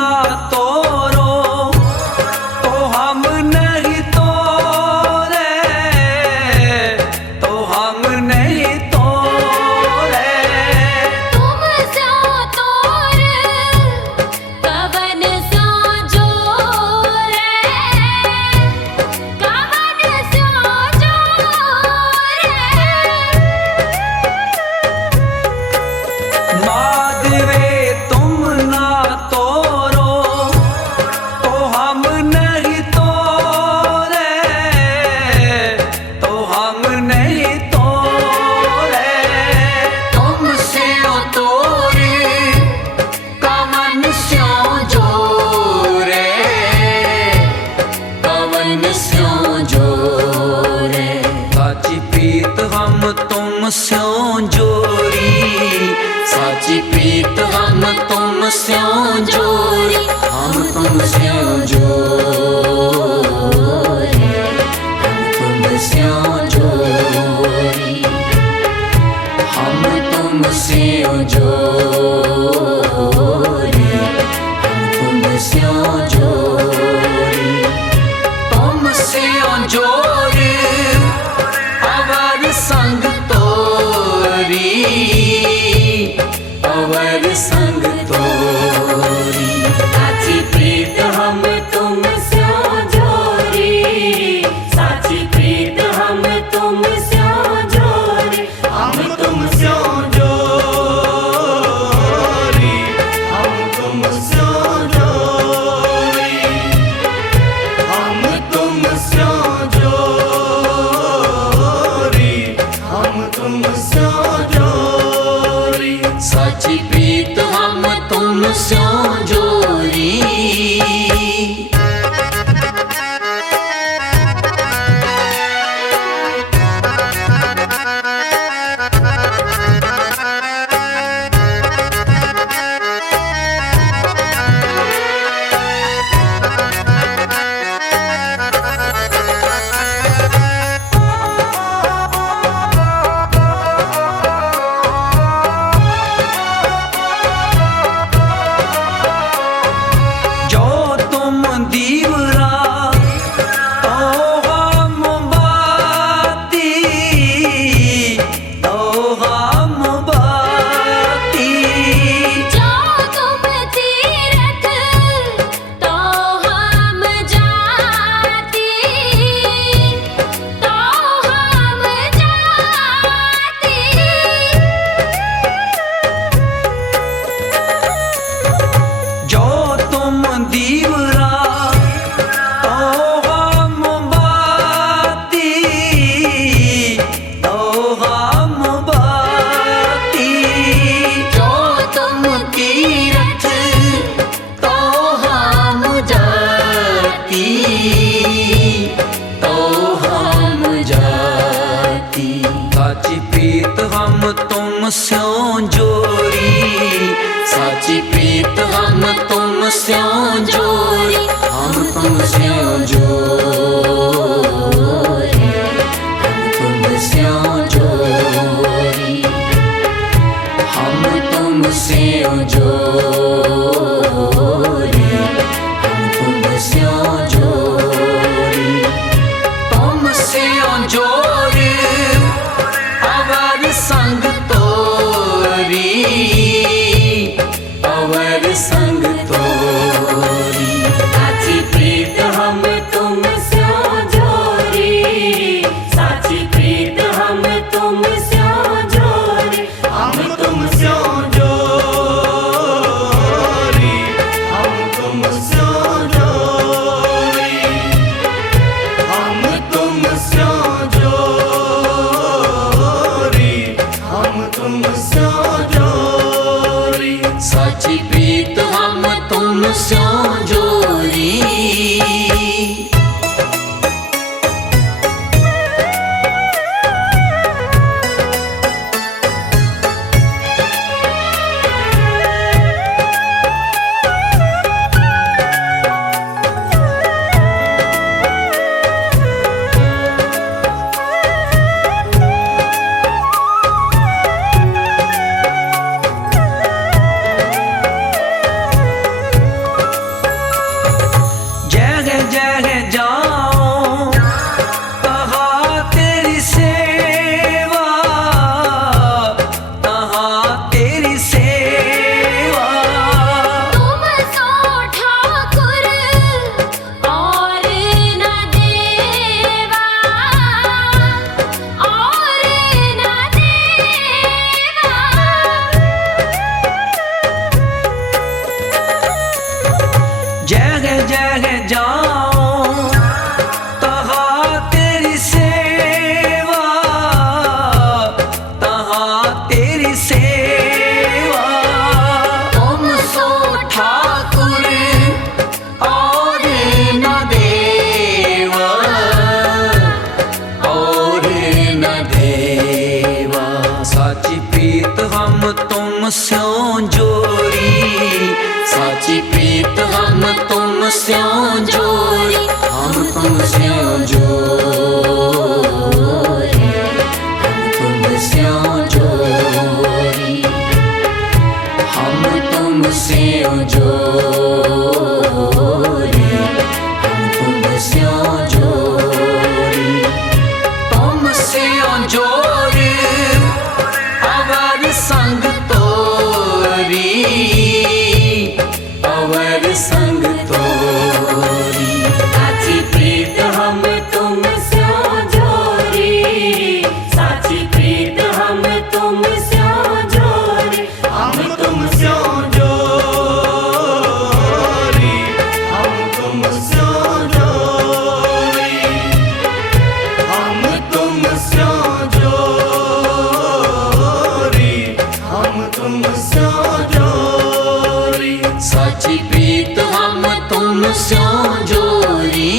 प्रीत हम तुम स्यों जोरी, साची प्रीत हम तुम स्यों जोरी, हम तुम स्यों जोरी, हम तुम स्यों जोरी, हम तुम स्यों जोरी, हम तुम स्यों जोरी, तुम स्यों जोरी अवर संग तोरी, अवर संग तोरी, साची प्रीत हम तुम स्यों जोरी, साची प्रीत हम तुम स्यों जोरी, हम तुम स्यों जोरी, हम तुम स्यों जोरी, हम तुम स्यों जोरी, हम तुम स्यों जोरी, साची प्रीत हम तुम स्यों जोरी। जो तुम दीवरा तो हम बाती, तो हम बाती, जो तुम तीरथ तो हम जाती, तो हम जाती, जो तुम दीवरा तो हम बाती, तो हम बाती, जो तुम तीरथ तो हम जाती, तो हम जाती, साची प्रीत हम तुम स्यों जोरी, साची प्रीत हम तुम स्यों जोरी, हम तुम स्यों जोरी, हम तुम स्यों जोरी, हम तुम स्यों जोरी, हम तुम स्यों जोरी, तुम स्यों जोरी अवर संग तोरी, अवर संग तोरी, साची प्रीत हम तुम स्यों जोरी, स्यों जोड़ी, साची प्रीत हम तुम स्यों जोड़ी, हम तुम स्यों जोड़ी, हम तुम स्यों जोड़ी, हम तुम स्यों जोड़ी, हम तुम स्यों जोड़ी, तुम स्यों जोड़ी अवर संग तोरी, अवर संग तोरी, साची प्रीत हम तुम स्यों जोड़ी, साची प्रीत हम तुम स्यों जोड़ी, हम तुम स्यों जोड़ी, हम तुम स्यों जोड़ी, हम तुम स्यों जोड़ी, हम तुम स्यों जोड़ी, साची प्रीत हम तुम स्यों जोड़ी।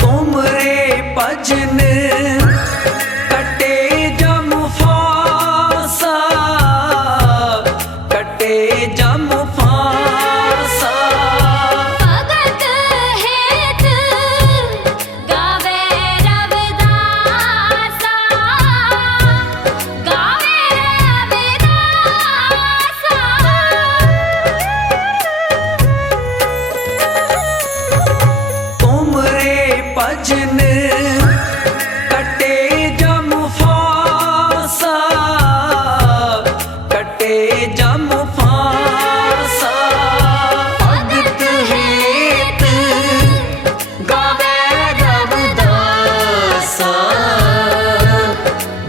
तुमरे भजन कटे जम फांसा, कटे जम फांसा, भगत हेत गावे रविदासा, गावे रविदासा। तुमरे भजन कटे जम फांसा, कटे जम फांसा, भगत हेत गावे रविदासा,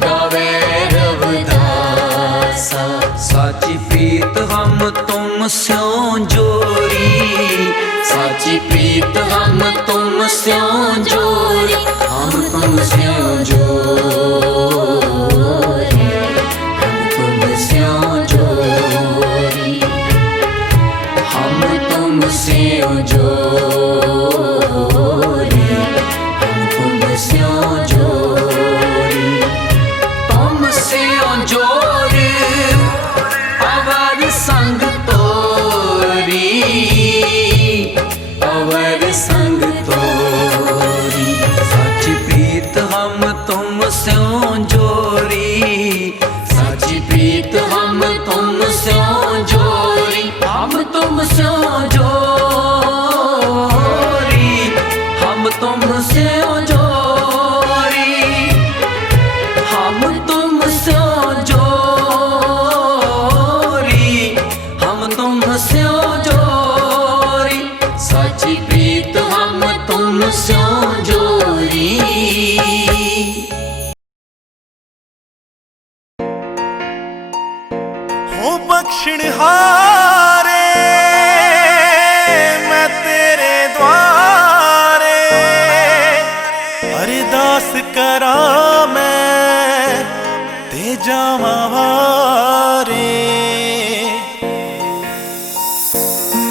गावे रविदासा, साची प्रीत हम तुम स्यों जोड़ी, साची प्रीत हम तुम स्यों जोड़ी, हम तुम स्यों जोड़ी, हम तुम स्यों जोड़ी, हम तुम स्यों जोड़ी, हम तुम स्यों जोड़ी, तुम स्यों जोड़ी अवर संग तोरी, अवर संग तोरी, साची प्रीत हम तुम स्यों जोड़ी, साची प्रीत हम तुम स्यों जोड़ी, हम तुम स्यों जोड़ी, हम तुम स्यों जोड़ी, हम तुम स्यों जोड़ी, हम तुम स्यों जोड़ी, साची प्रीत हम तुम स्यों जोड़ी। हो बख्शणहारे मैं तेरे द्वारे अरदास करा मैं ते जावां वारे।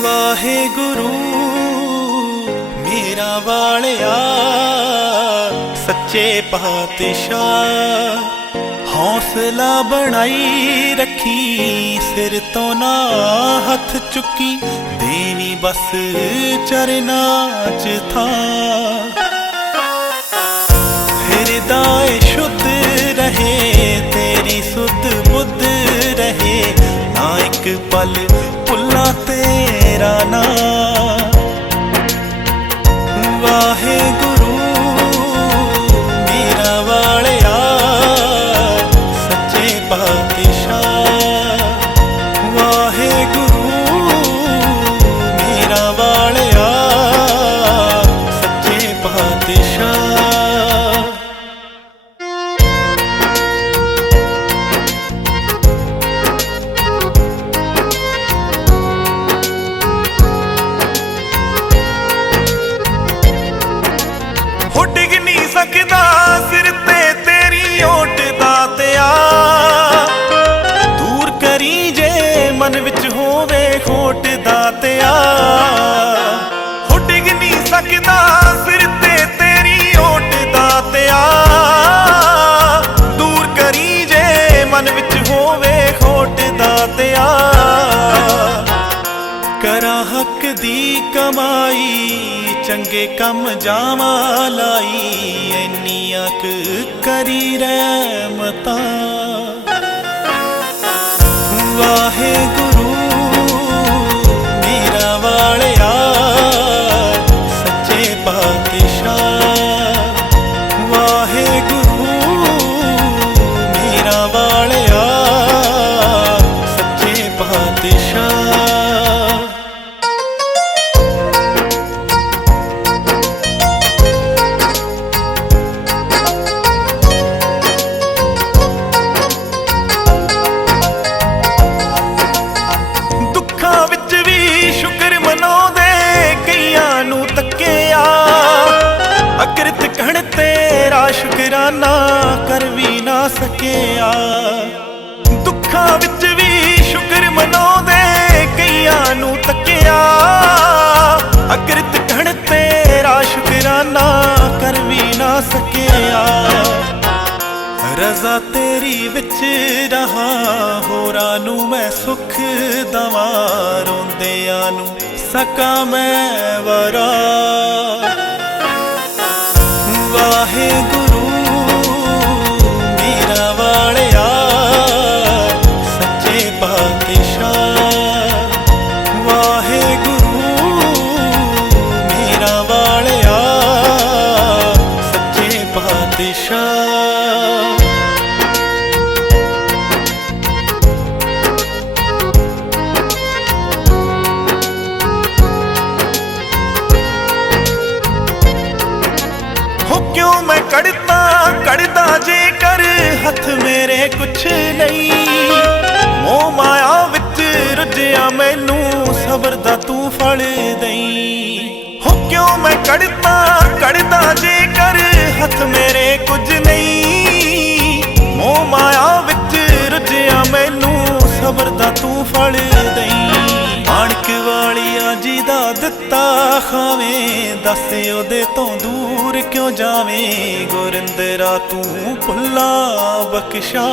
वाहे गुरु मेरा वालिया सच्चे पातशाह, हौसला बनाई रखी सिर तो ना हथ चुकी, देनी बस चरना च था। हृदय शुद्ध रहे तेरी सुध बुद्ध रहे, ना एक पल भुला तेरा ना। वाहे गुरु मेरा वालिया सच्चे पातशाह, वाहे गुरु मेरा वालिया सच्चे पातशाह। ਹੋਵੇ ਖੋਟ ਦਾਤਿਆ ਕਰਾਂ ਹੱਕ ਦੀ ਕਮਾਈ ਚੰਗੇ ਕੰਮ ਜਾਵਾਂ ਲਾਈ ਇੰਨੀਆਂ ਕੁ ਕਰੀ ਰਹਿਮਤਾਂ ਵਾਹਿਗੁਰੂ ਮੇਰਾ ਵਾਲਿਆ ਸੱਚੇ ਪਾਤਸ਼ਾਹ ਵਾਹਿਗੁਰੂ ਮੇਰਾ ਵਾਲਿਆ ਸੱਚੇ ਪਾਤਸ਼ਾਹ ਅਕਿਰਤ ਕਹਿਣ ਤੇਰਾ ਸ਼ੁਕਰਾਨਾ ਕਰ ਵੀ ਨਾ ਸਕਿਆ ਦੁੱਖਾਂ ਵਿੱਚ ਵੀ ਸ਼ੁਕਰ ਮਨਾਉਂਦੇ ਕਈਆਂ ਨੂੰ ਤੱਕਿਆ ਅਕਿਰਤ ਕਹਿਣ ਤੇਰਾ ਸ਼ੁਕਰਾਨਾ ਕਰ ਵੀ ਨਾ ਸਕਿਆ ਰਜ਼ਾ ਤੇਰੀ ਵਿੱਚ ਰਹਾ ਹੋਰਾਂ ਨੂੰ ਮੈਂ ਸੁੱਖ ਦਵਾਂ ਰੋਂਦਿਆਂ ਨੂੰ ਸਕਾਂ ਮੈਂ ਵਰਾ ਵਾਹਿਗੁਰੂ ਮੇਰਾ ਵਾਲਿਆ ਸੱਚੇ ਪਾਤਸ਼ਾਹ ਵਾਹਿਗੁਰੂ ਮੇਰਾ ਵਾਲਿਆ ਸੱਚੇ ਪਾਤਸ਼ਾਹ ਕੜਦਾ ਜੇਕਰ ਹੱਥ ਮੇਰੇ ਕੁਛ ਨਹੀਂ ਮੋਹ ਮਾਇਆ ਵਿੱਚ ਰੁੱਝਿਆ ਮੈਨੂੰ ਸਬਰ ਦਾ ਤੂੰ ਫਲ ਦਈ ਹੋ ਕਿਉਂ ਮੈਂ ਕੜਦਾ ਜੇਕਰ ਹੱਥ ਮੇਰੇ ਕੁਝ ਨਹੀਂ ਮੋਹ ਮਾਇਆ ਵਿੱਚ ਰੁੱਝਿਆ ਮੈਨੂੰ ਸਬਰ ਦਾ ਤੂੰ ਫਲ ਦਈ ਮਾਣਕ ਵਾਲਿਆ ਜੀ ਦਾ ਦਿੱਤਾ ਖਾਵੇਂ ਦੱਸ ਉਹਦੇ ਤੋਂ ਦੂਰ ਕਿਉਂ ਜਾਵੇਂ ਗੁਰਿੰਦਰਾ ਤੂੰ ਭੁੱਲਾ ਬਖਸ਼ਾ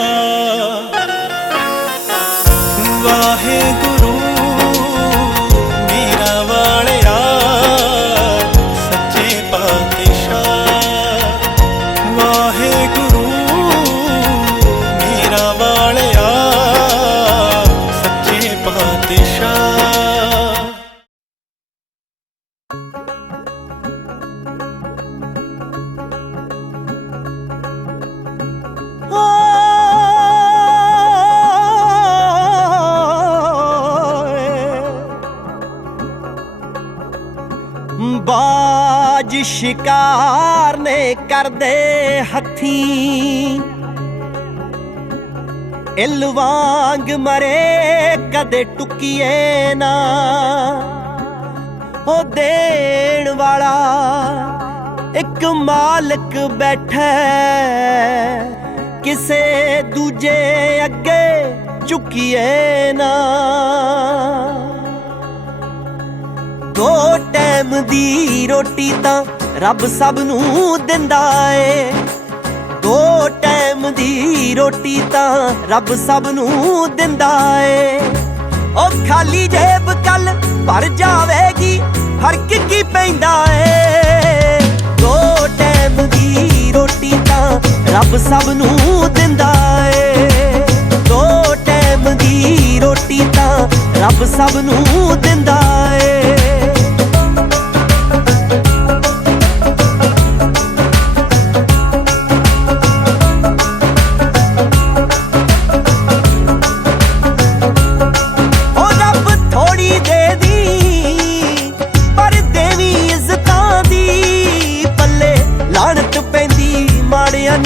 ਵਾਹਿਗੁਰੂ ਮੇਰਾ ਵਾਲਿਆ ਸੱਚੇ ਪਾਤਸ਼ਾਹ ਵਾਹਿਗੁਰੂ ਮੇਰਾ ਵਾਲਿਆ ਸੱਚੇ ਪਾਤਸ਼ਾਹ ਬਾਜ ਸ਼ਿਕਾਰ ਨੇ ਕਰਦੇ ਹੱਥੀਂ ਇਲ ਵਾਂਗ ਮਰੇ ਕਦੇ ਟੁਕੀਏ ਨਾ ਉਹ ਦੇਣ ਵਾਲਾ ਇੱਕ ਮਾਲਕ ਬੈਠਾ ਕਿਸੇ ਦੂਜੇ ਅੱਗੇ ਝੁਕੀਏ ਨਾ ਦੋ ਟਾਈਮ ਦੀ ਰੋਟੀ ਤਾਂ ਰੱਬ ਸਭ ਨੂੰ ਦਿੰਦਾ ਏ ਦੋ ਟਾਈਮ ਦੀ ਰੋਟੀ ਤਾਂ ਰੱਬ ਸਭ ਨੂੰ ਦਿੰਦਾ ਏ ਉਹ ਖਾਲੀ ਜੇਬ ਕੱਲ ਭਰ ਜਾਵੇਗੀ ਫਰਕ ਕੀ ਪੈਂਦਾ ਏ ਦੋ ਟਾਈਮ ਦੀ ਰੋਟੀ ਤਾਂ ਰੱਬ ਸਭ ਨੂੰ ਦਿੰਦਾ ਏ ਦੋ ਟਾਈਮ ਦੀ ਰੋਟੀ ਤਾਂ ਰੱਬ ਸਭ ਨੂੰ ਦਿੰਦਾ ਏ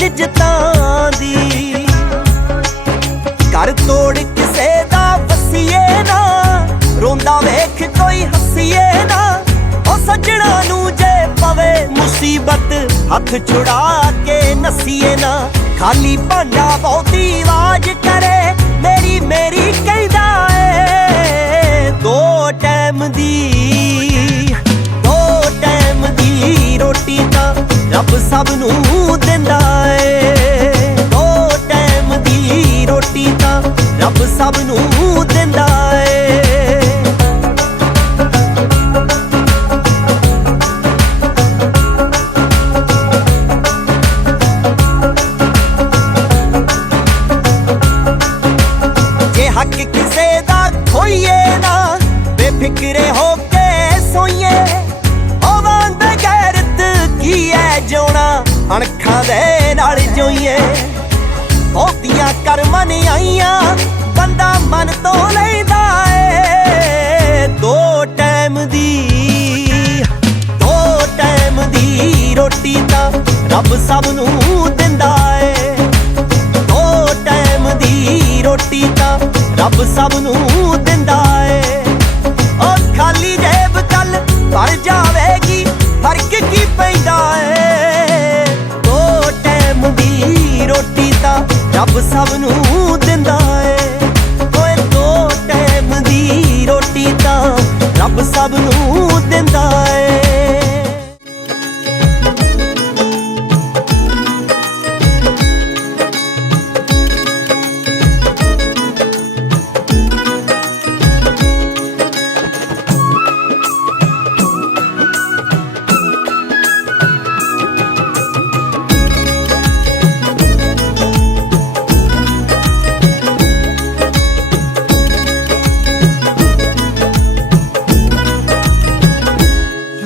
ਨਿਜਤਾਂ ਦੀ ਘਰ ਤੋੜ ਕਿਸੇ ਦਾ ਵਸੀਏ ਨਾ ਰੋਂਦਾ ਵੇਖ ਕੋਈ ਹੱਸੀਏ ਨਾ ਉਹ ਸੱਜਣਾ ਨੂੰ ਜੇ ਪਵੇ ਮੁਸੀਬਤ ਹੱਥ ਛੁੜਾ ਕੇ ਨਸੀਏ ਨਾ ਖਾਲੀ ਭਾਂਡਾ ਬਹੁਤੀ ਆਵਾਜ਼ ਕਰੇ ਮੇਰੀ ਮੇਰੀ ਕਹਿੰਦਾ ਏ ਦੋ ਟਾਈਮ ਦੀ ਰੋਟੀ ਤਾਂ ਰੱਬ ਸਭ ਨੂੰ ਦਿੰਦਾ ਏ ਦੋ ਟਾਈਮ ਦੀ ਰੋਟੀ ਤਾਂ ਰੱਬ ਸਭ ਨੂੰ ਦਿੰਦਾ ਏ। ਜੇ ਹੱਕ ਕਿਸੇ ਦਾ ਖੋਈਏ ਨਾ, ਬੇਫਿਕਰੇ ਹੋ ਕੇ ਸੋਈਏ, ਉਹਨਾਂ ਦੇ ਗੈਰਤ ਕੀ ਐ ਜਿਉਣਾ, ਅਣਖਾਂ ਦੇ ਨਾਲ ਜੋਈਏ। ਬਹੁਤੀਆਂ ਕਰਮਾਂ ਨੇ ਆਈਆਂ ਬੰਦਾ ਮਨ ਤੋਂ ਲੈਂਦਾ ਏ। ਦੋ ਟਾਈਮ ਦੀ ਰੋਟੀ ਤਾਂ ਰੱਬ ਸਭ ਨੂੰ ਦਿੰਦਾ ਏ। ਦੋ ਟਾਈਮ ਦੀ ਰੋਟੀ ਤਾਂ ਰੱਬ ਸਭ ਨੂੰ ਦਿੰਦਾ ਏ। ਉਹ ਖਾਲੀ ਜੇਬ ਕੱਲ ਭਰ ਜਾਵੇਗੀ, ਫਰਕ ਕੀ ਪੈਂਦਾ ਏ। ਦੋ ਟਾਈਮ ਦੀ ਰੋਟੀ ਤਾਂ ਰੱਬ ਸਭ ਨੂੰ ਦਿੰਦਾ ਏ। ਓਏ ਦੋ ਟਾਈਮ ਦੀ ਰੋਟੀ ਤਾਂ ਰੱਬ ਸਭ ਨੂੰ ਦਿੰਦਾ ਏ।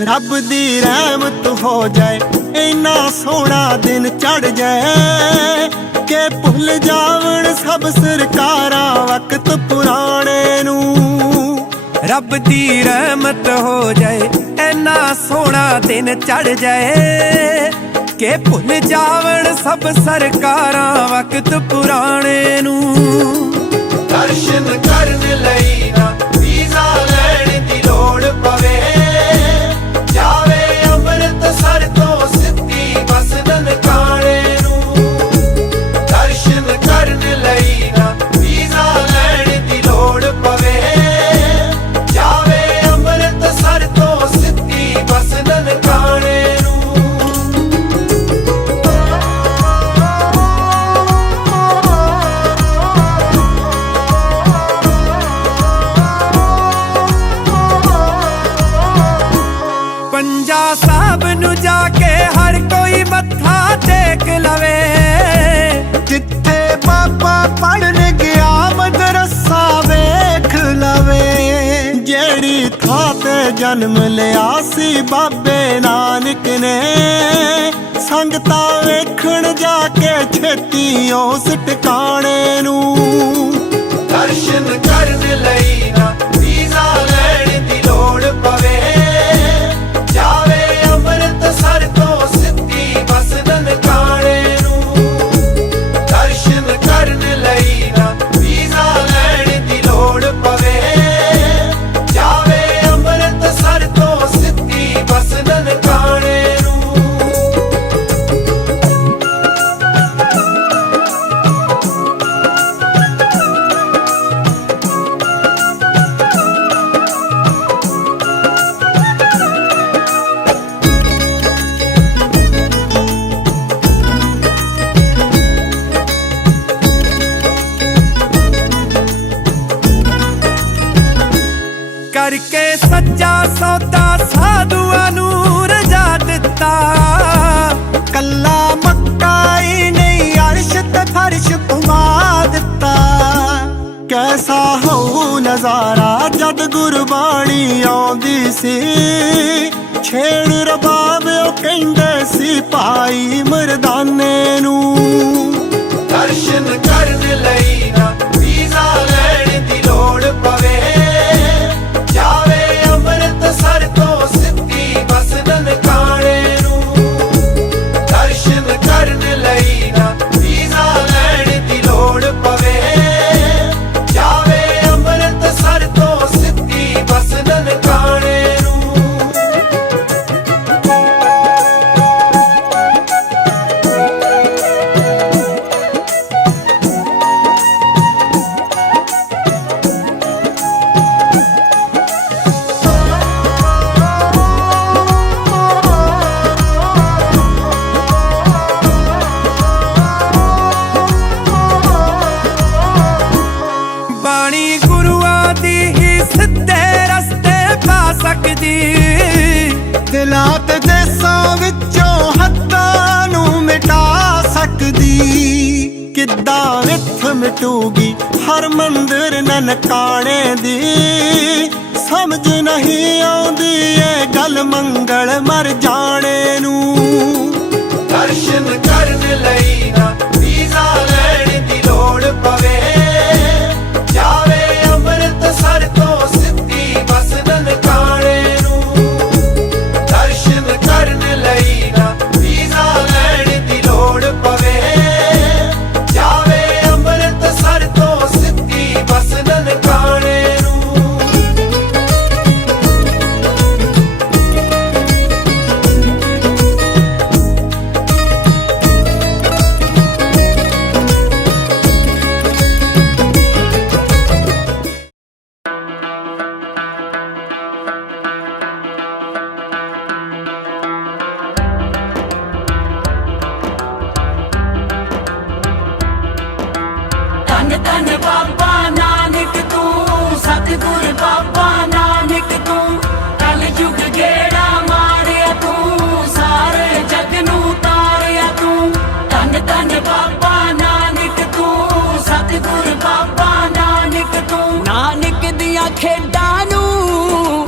ਰੱਬ ਦੀ ਰਹਿਮਤ ਹੋ ਜਾਏ, ਇੰਨਾ ਸੋਹਣਾ ਦਿਨ ਚੜ ਜਾਏ ਕਿ ਭੁੱਲ ਜਾਵਣ ਸਭ ਸਰਕਾਰਾਂ ਵਕਤ ਪੁਰਾਣੇ ਨੂੰ। ਰੱਬ ਦੀ ਰਹਿਮਤ ਹੋ ਜਾਏ, ਇੰਨਾ ਸੋਹਣਾ ਦਿਨ ਚੜ ਜਾਏ ਕਿ ਭੁੱਲ ਜਾਵਣ ਸਭ ਸਰਕਾਰਾਂ ਵਕਤ ਪੁਰਾਣੇ ਨੂੰ। ਦਰਸ਼ਨ ਕਰਨ ਲਈ ਨਾ ਵੀਜ਼ਾ ਲੈਣ ਦੀ ਲੋੜ ਪਵੇ, ਜਾਵੇ ਅੰਮ੍ਰਿਤਸਰ ਤੋਂ ਸਿੱਧੀ ਬੱਸ ਨਨਕਾਣੇ ਨੂੰ। ਦਰਸ਼ਨ ਕਰਨ ਲਈ ਨਾ ਵੀਜ਼ਾ ਲੈਣ ਦੀ ਲੋੜ ਪਵੇ, ਜਾਵੇ ਅੰਮ੍ਰਿਤਸਰ ਤੋਂ ਸਿੱਧੀ ਬੱਸ ਨਨਕਾਣੇ ਨੂੰ। ਪੰਜਾ ਸਾਹਿਬ ਨੂੰ ਜਾ ਕੇ ਹਰ ਕੋਈ ਮੱਥਾ ਟੇਕ ਲਵੇ, ਜਿੱਥੇ ਬਾਬਾ ਪੜਨ ਗਿਆ ਮਦਰਸਾ ਵੇਖ ਲਵੇ। ਜਿਹੜੀ ਥਾਂ ਤੇ ਜਨਮ ਲਿਆ ਸੀ ਬਾਬੇ ਨਾਨਕ ਨੇ, ਸੰਗਤਾਂ ਵੇਖਣ ਜਾ ਕੇ ਛੇਤੀ ਉਸ ਟਿਕਾਣੇ ਨੂੰ। ਦਰਸ਼ਨ ਕਰਨ ਲਈ ਨਾ ਵੀਜ਼ਾ ਲੈਣ ਦੀ ਲੋੜ ਪਵੇ, ਜਾਵੇ ਅੰਮ੍ਰਿਤਸਰ ਤੋਂ ਸਿੱਧੀ ਬੱਸ ਨਨਕਾਣੇ ਨੂੰ। ਦਰਸ਼ਨ ਕਰਨ ਲਈ ਨਾ ਵੀਜ਼ਾ ਲੈਣ ਦੀ ਲੋੜ ਪਵੇ, ਜਾਵੇ ਅੰਮ੍ਰਿਤਸਰ ਤੋਂ ਸਿੱਧੀ ਬੱਸ ਨਨਕਾਣੇ ਨੂੰ। ਕਰਕੇ ਸੱਚਾ ਸੌਦਾ ਸਾਧੂਆਂ ਨੂੰ ਰਜਾ ਦਿੱਤਾ, ਕੱਲਾ ਮੱਕਾ ਹੀ ਨਹੀਂ ਅਰਸ਼ ਤੇ ਫਰਸ਼ ਘੁਮਾ ਦਿੱਤਾ। ਕੈਸਾ ਹੋਊ ਨਜ਼ਾਰਾ ਜਦ ਗੁਰਬਾਣੀ ਆਉਂਦੀ ਸੀ, ਛੇੜ ਰਬਾਬ ਉਹ ਕਹਿੰਦੇ ਸੀ ਭਾਈ ਮਰਦਾਨੇ ਨੂੰ। ਦਰਸ਼ਨ ਕਰਨ ਲਈ ਨਾ ਵੀਜ਼ਾ ਲੈਣ ਦੀ ਲੋੜ ਪਵੇ, ਜਾਵੇ ਅੰਮ੍ਰਿਤਸਰ ਤੋਂ ਸਿੱਧੀ ਬੱਸ ਨਨਕਾਣੇ ਨੂੰ। ਦਰਸ਼ਨ ਕਰਨ ਲਈ ਨਾ ਵੀਜ਼ਾ ਲੈਣ ਦੀ ਲੋੜ ਪਵੇ, ਜਾਵੇ ਅੰਮ੍ਰਿਤਸਰ ਤੋਂ ਸਿੱਧੀ ਬੱਸ ਨਨਕਾਣੇ ਨੂੰ। दी दिलां ते देसां विचों हद्दां नूं मिटा सकदी किद्दां विथ मिटूगी हर मंदिर ननकाणे दी समझ नहीं आउंदी ए गल मंगल मर जाने नूं दर्शन करन लई ना वीज़ा लैण दी लोड़ पवे जावे अमृतसर तो सिद्धी बस ननकाणे नूं दर्शन करन लई ना वीज़ा लैण दी लोड़ पवे जावे अमृतसर तो सिद्धी बस ननकाणे नूं ਧੰਨ ਧੰਨ ਬਾਬਾ ਨਾਨਕ ਤੂੰ ਸਤਿਗੁਰ ਬਾਬਾ ਨਾਨਕ ਤੂੰ ਕਲ ਯੁਗ ਗੇੜਾ ਮਾਰਿਆ ਤੂੰ ਸਾਰੇ ਜਗ ਨੂੰ ਤਾਰਿਆ ਤੂੰ ਧੰਨ ਧੰਨ ਬਾਬਾ ਨਾਨਕ ਤੂੰ ਸਤਿਗੁਰ ਬਾਬਾ ਨਾਨਕ ਤੂੰ ਨਾਨਕ ਦੀਆਂ ਖੇਡਾਂ ਨੂੰ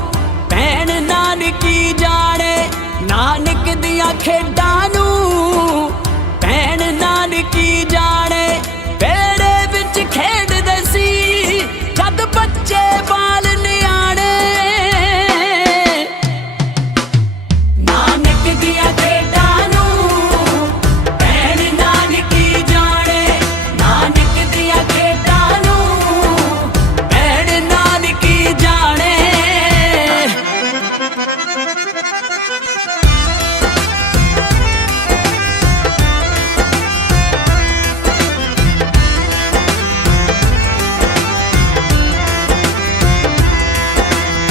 ਭੈਣ ਨਾਨਕੀ ਜਾਣੇ ਨਾਨਕ ਦੀਆਂ ਖੇਡਾਂ ਨੂੰ ਭੈਣ ਨਾਨਕੀ ਜਾਣੇ ਵੇੜੇ ਵਿੱਚ ਖੇਡਦੇ ਸੀ ਜਦ ਬੱਚੇ ਬਾਲ ਨਿਆਣੇ ਨਾਨਕ ਦੀਆਂ ਖੇਡਾਂ ਨੂੰ ਭੈਣ ਨਾਨਕੀ ਜਾਣੇ ਨਾਨਕ ਦੀਆਂ ਖੇਡਾਂ ਨੂੰ ਭੈਣ ਨਾਨਕੀ ਜਾਣੇ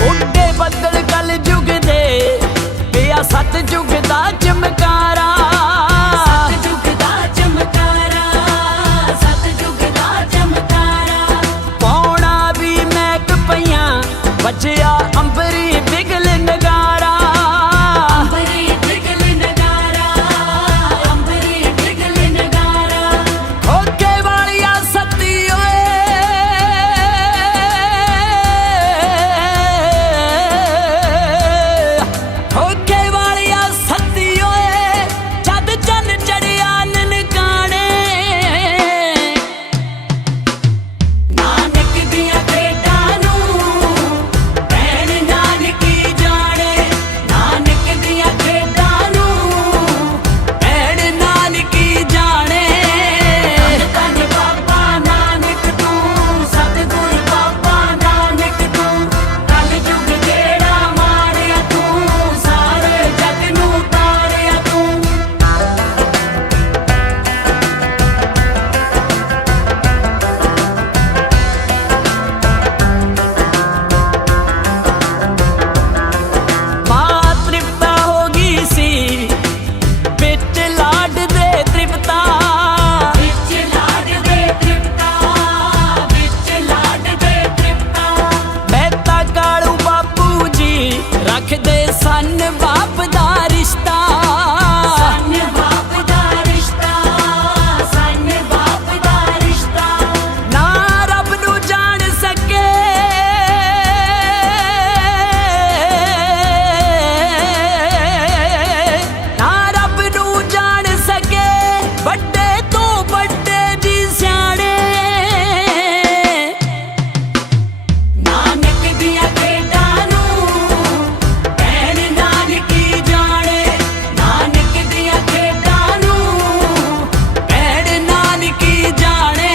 ਉੱਡੇ ਬੱਦਲ ਕਲ ਯੁਗ ਦੇ ਪਿਆ ਸਤ ਯੁਗ ਦਾ ਚਮਕਾਰਾ ਸਤ ਯੁਗ ਦਾ ਚਮਕਾਰਾ ਸਤ ਯੁਗ ਦਾ ਚਮਕਾਰਾ ਪੌਣਾ ਵੀ ਮਹਿਕ ਪਈਆਂ ਵੱਜਿਆ ਅੰਬਰੀ ਬਿਗਲ ਨਗਾਰਾ ਅੰਬਰੀ ਬਿਗਲ ਨਗਾਰਾ ਅੰਬਰੀ ਬਿਗਲ ਨਗਾਰਾ ਹੋਕੇ ਵਾਲੀਆ ਸੱਤੀ ਹੋਕੇ ਵਾਲੀਆ ਸੱਤੀ ਓਏ ਜਦ ਚੰਨ ਚੜਿਆ ਨਨਕਾਣੇ ਨਾਨਕ ਦੀਆਂ ਖੇਡਾਂ ਨੂੰ ਭੈਣ ਨਾਨਕੀ ਜਾਣੇ ਨਾਨਕ ਦੀਆਂ ਖੇਡਾਂ ਨੂੰ ਭੈਣ ਨਾਨਕੀ ਜਾਣੇ ਧੰਨ ਧੰਨ ਬਾਬਾ ਨਾਨਕ ਤੂੰ ਸਤਿਗੁਰ ਬਾਬਾ ਨਾਨਕ ਤੂੰ ਕਲ ਯੁਗ ਗੇੜਾ ਮਾਰਿਆ ਤੂੰ ਸਾਰੇ ਜਗ ਨੂੰ ਤਾਰਿਆ ਤੂੰ ਮਾਂ ਤ੍ਰਿਪਤਾ ਹੋ ਗਈ ਸੀ ਵਿੱਚ ਲਾਡ ਦੇ ਤ੍ਰਿਪਤਾ ਵਿੱਚ ਲਾਡ ਦੇ ਤ੍ਰਿਪਤਾ ਵਿੱਚ ਲਾਡ ਦੇ ਤ੍ਰਿਪਤਾ ਮਹਿਤਾ ਕਾਲੂ ਬਾਪੂ ਜੀ ਰੱਖਦੇ ਸਨ ਬਾਪ ਦਾ ਰਿਸ਼ਤਾ ਸਨ ਬਾਪ ਦਾ ਰਿਸ਼ਤਾ ਸਨ ਬਾਪ ਦਾ ਰਿਸ਼ਤਾ ਨਾ ਰੱਬ ਨੂੰ ਜਾਣ ਸਕੇ ਨਾ ਰੱਬ ਨੂੰ ਜਾਣ ਸਕੇ ਵੱਡੇ ਤੋਂ ਵੱਡੇ ਜੀ ਸਿਆਣੇ ਨਾਨਕ ਦੀਆਂ ਖੇਡਾਂ ਨੂੰ ਭੈਣ ਨਾਨਕੀ ਜਾਣੇ ਨਾਨਕ ਦੀਆਂ ਖੇਡਾਂ ਨੂੰ ਭੈਣ ਨਾਨਕੀ ਜਾਣੇ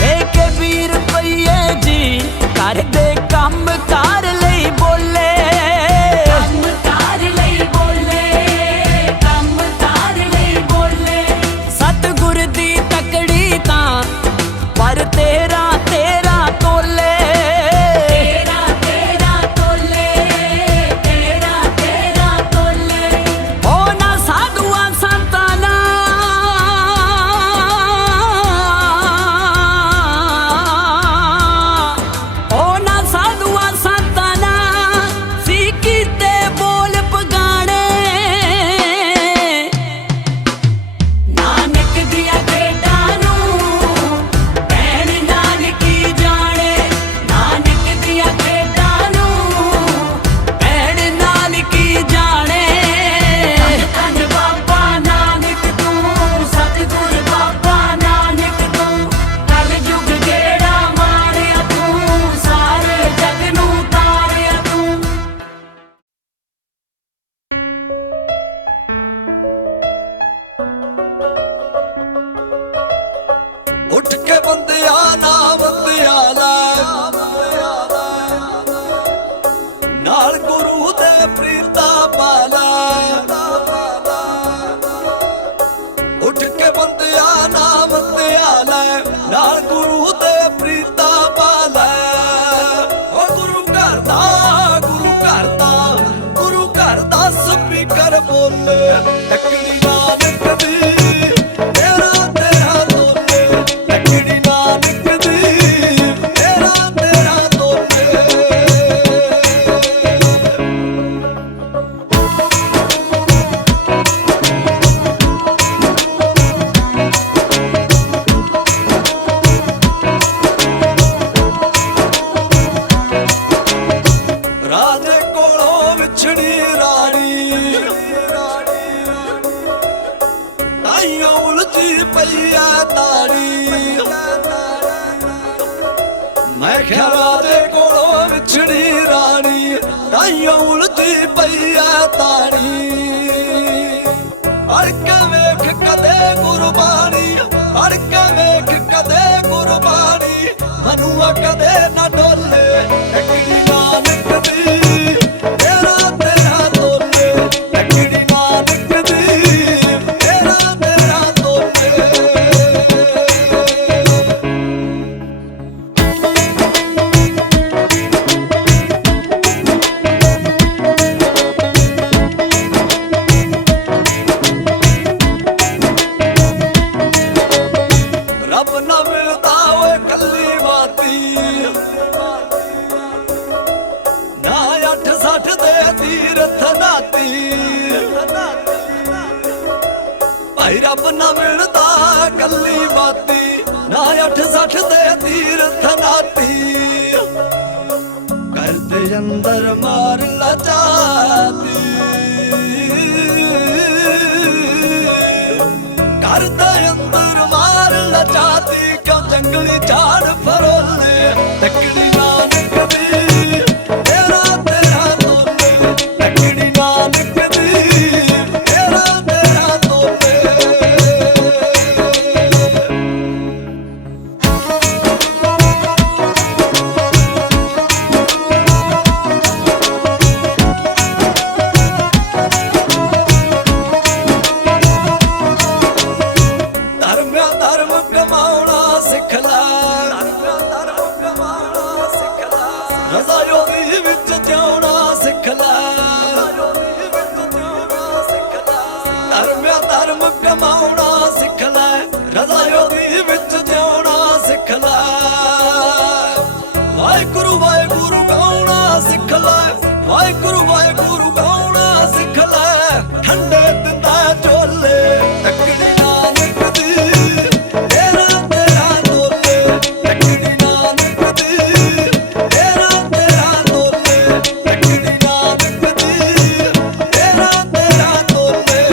ਵੇਖੇ ਵੀਰ ਪਈਏ ਜੀ ਕਰਦੇ ਕੰਮ ਕਾਰ ਲਈ ਬੋਲੇ ਕੰਮ ਕਾਰ ਲਈ ਬੋਲੇ ਕੰਮ ਕਾਰ ਲਈ ਬੋਲੇ ਸਤਿਗੁਰ ਦੀ ਤਕੜੀ ਤਾਂ ਪਰ ਤੇਰਾ ਤੇਰਾ ਤੋਲੇ ਤੇਰਾ ਤੇਰਾ ਤੋਲੇ ਤੇਰਾ ਤੇਰਾ ਤੋਲੇ ਉਹ ਨਾ ਸਾ ਵੇਖਿਆ ਰਾਜੇ ਕੋਲੋਂ ਵਿਛੜੀ ਰਾਣੀ ਤਾਈਓ ਉਲਝੀ ਪਈ ਐ ਤਾਣੀ ਅੜ ਕੇ ਵੇਖ ਕਦੇ ਕੁਰਬਾਨੀ ਅੜ ਕੇ ਵੇਖ ਕਦੇ ਕੁਰਬਾਨੀ ਮਨੂਆ ਕਦੇ ਨਾ ਡੋਲੇ ਟਕੜੀ ਨਾਨਕ ਦੀ ਤੇਰਾ ਤੇਰਾ ਤੋਲੇ ਟਕੜੀ ਨਾਨਕ ਦੀ ਤੇਰਾ ਤੇਰਾ ਤੋਲੇ ਰੱਬ ਨਾ ਮਿਲਦਾ ਓਏ ਕੱਲੀ ਬਾਤੀ ਨਾ 8-60 ਦੇ ਤੀਰਥ ਨਾਤੀ ਭਾਈ ਰੱਬ ਨਾ ਮਿਲਦਾ ਕੱਲੀ ਬਾਤੀ ਨਾ 8-60 ਦੇ ਤੀਰਥ ਨਾਤੀ ਕਰਦੇ ਅੰਦਰ ਮਾਰ ਲਜਾਤੀ ਕਰਦੇ ਅੰਦਰ ਮਾਰ ਲਜਾਤੀ ਕਿਉਂ ਜੰਗਲੀ ਝਾੜ ਫਰੋਲੇ ਤਕੜੀ ਨਾਨਕ ਦੀ ਤੇਰਾ ਤੇਰਾ ਤੋਲੇ ਤਕੜੀ ਨਾਨਕ ਦੀ ਤੇਰਾ ਤੇਰਾ ਤੋਲੇ ਧਰਮ ਕਮਾਉਣਾ ਸਿੱਖ ਲੈ ਧਰਮ ਕਮਾਉਣਾ ਸਿੱਖ ਲੈ ਰਜ਼ਾ ਉਹਦੀ ਵਿੱਚ ਜਿਉਣਾ ਸਿੱਖ ਲੈ ਧਰਮ ਕਮਾਉਣਾ ਸਿੱਖ ਲੈ ਰਜ਼ਾ ਉਹਦੀ ਵਿੱਚ ਜਿਉਣਾ ਸਿੱਖ ਲੈ ਵਾਹਿਗੁਰੂ ਵਾਹਿਗੁਰੂ ਗਾਉਣਾ ਸਿੱਖ ਲੈ ਵਾਹਿਗੁਰੂ ਵਾਹਿਗੁਰੂ ਗਾਉਣਾ ਸਿੱਖ ਲੈ ਠੰਡੇ ਦਿੰਦਾ ਝੋਲੇ ਤਕੜੀ ਨਾਨਕ ਦੀ ਤੇਰਾ ਤੇਰਾ ਤੋਲੇ ਤਕੜੀ ਨਾਨਕ ਦੀ ਤੇਰਾ ਤੇਰਾ ਤੋਲੇ ਤਕੜੀ ਨਾਨਕ ਦੀ ਤੇਰਾ ਤੇਰਾ ਤੋਲੇ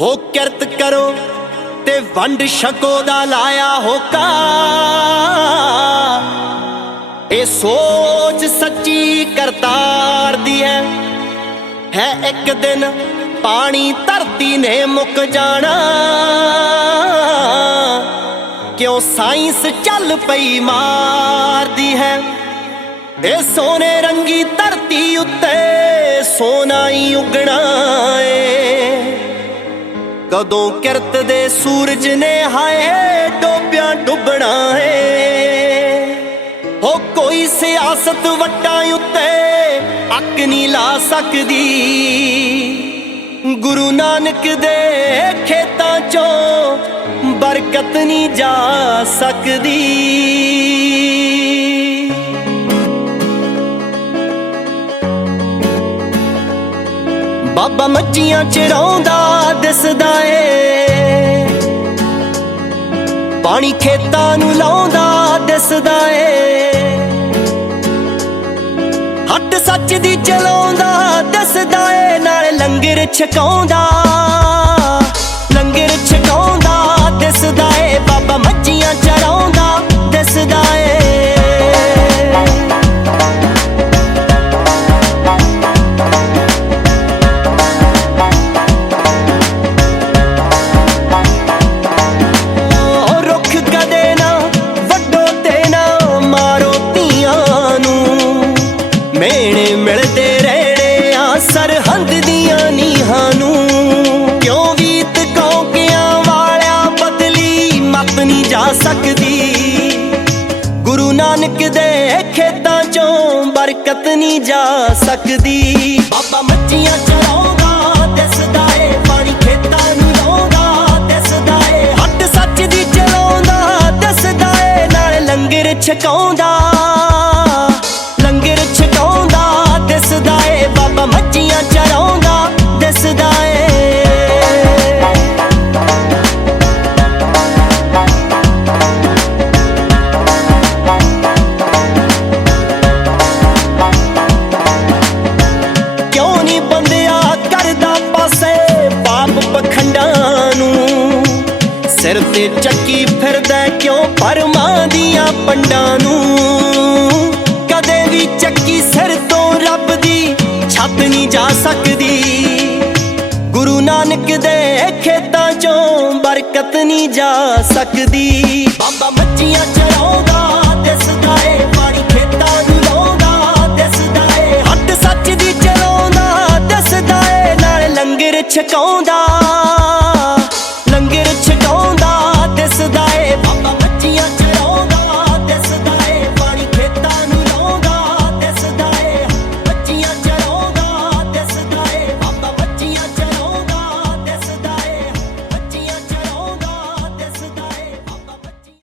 ਹੋ ਕਿਰਤ ਕਰੋ ਤੇ ਵੰਡ ਛਕੋ ਦਾ ਲਾਇਆ ਹੋਕਾ ਇਹ ਸੋਚ ਸੱਚੀ ਕਰਤਾਰ ਦੀ ਹੈ ਇੱਕ ਦਿਨ ਪਾਣੀ ਧਰਤੀ ਨੇ ਮੁੱਕ ਜਾਣਾ ਕਿਉਂ ਸਾਇੰਸ ਚੱਲ ਪਈ ਮਾਰਦੀ ਹੈ ਇਹ ਸੋਨੇ ਰੰਗੀ ਧਰਤੀ ਉੱਤੇ ਸੋਨਾ ਹੀ ਉੱਗਣਾ ਏ ਕਦੋਂ ਕਿਰਤ ਦੇ ਸੂਰਜ ਨੇ ਹਾਏ ਡੋਬਿਆਂ ਡੁੱਬਣਾ ਏ ਹੋ ਕੋਈ ਸਿਆਸਤ ਵੱਟਾਂ ਉੱਤੇ ਅੱਕ ਨਹੀਂ ਲਾ ਸਕਦੀ ਗੁਰੂ ਨਾਨਕ ਦੇ ਖੇਤਾਂ ਚੋਂ ਬਰਕਤ ਨਹੀਂ ਜਾ ਸਕਦੀ ਬਾਬਾ ਮੱਝੀਆਂ ਚਰਾਉਂਦਾ ਦਿਸਦਾ ਏ ਪਾਣੀ ਖੇਤਾਂ ਨੂੰ ਲਾਉਂਦਾ ਦਿਸਦਾ ਏ ਹੱਟ ਸੱਚ ਦੀ ਚਲਾਉਂਦਾ ਦਿਸਦਾ ਏ ਨਾਲ ਲੰਗਰ ਛਕਾਉਂਦਾ ਦਿਸਦਾ ਏ ਬਾਬਾ ਮੱਝੀਆਂ ਚਰਾਉਂਦਾ ਦਿਸਦਾ ਏ ਮੇਣੇ ਮਿਲਦੇ ਰਹਿਣੇ ਆ ਸਰਹੰਦ ਦੀਆਂ ਨੀਹਾਂ ਨੂੰ ਕਿਉਂ ਵੀਤ ਕੌਕਿਆਂ ਵਾਲਿਆਂ ਬਦਲੀ ਮਤ ਨਹੀਂ ਜਾ ਸਕਦੀ ਗੁਰੂ ਨਾਨਕ ਦੇ ਖੇਤਾਂ ਚੋਂ ਬਰਕਤ ਨਹੀਂ ਜਾ ਸਕਦੀ ਬਾਬਾ ਮੱਝੀਆਂ ਚਰਾਉਂਦਾ ਦਿਸਦਾ ਏ ਪਾਣੀ ਖੇਤਾਂ ਨੂੰ ਲਾਉਂਦਾ ਦਿਸਦਾ ਏ ਹੱਟ ਸੱਚ ਦੀ ਚਲਾਉਂਦਾ ਦਿਸਦਾ ਏ ਨਾਲ ਲੰਗਰ ਛਕਾਉਂਦਾ ਦਿਸਦਾ ਏ ਬਾਬਾ ਮੱਝੀਆਂ ਚਰਾਉਂਦਾ ਦਿਸਦਾ ਏ ਕਿਉਂ ਨਹੀਂ ਬੰਦਿਆ ਕਰਦਾ ਪਾਸੇ ਪਾਪ ਪਖੰਡਾਂ सिर ते चक्की फिरदा क्यों परमां दियां पंडां नूं कदे भी चक्की सिर तो रब दी छत नहीं जा सकदी गुरु नानक दे खेतां चों बरकत नहीं जा सकदी बाबा मच्छियां चराउंदा दिसदा ए पानी खेतां नूं लाउंदा दिसदा ए हट सच दी चलाउंदा दिसदा ए नाल लंगर छकाउंदा लंगर छकाउंदा दिसदा ए बाबा मच्छियां चराउंदा दिसदा ए पानी खेतां नूं लाउंदा दिसदा ए मच्छियां चराउंदा दिसदा ए बाबा मच्छियां चराउंदा दिसदा ए मच्छियां चराउंदा दिसदा ए बाबा मच्छियां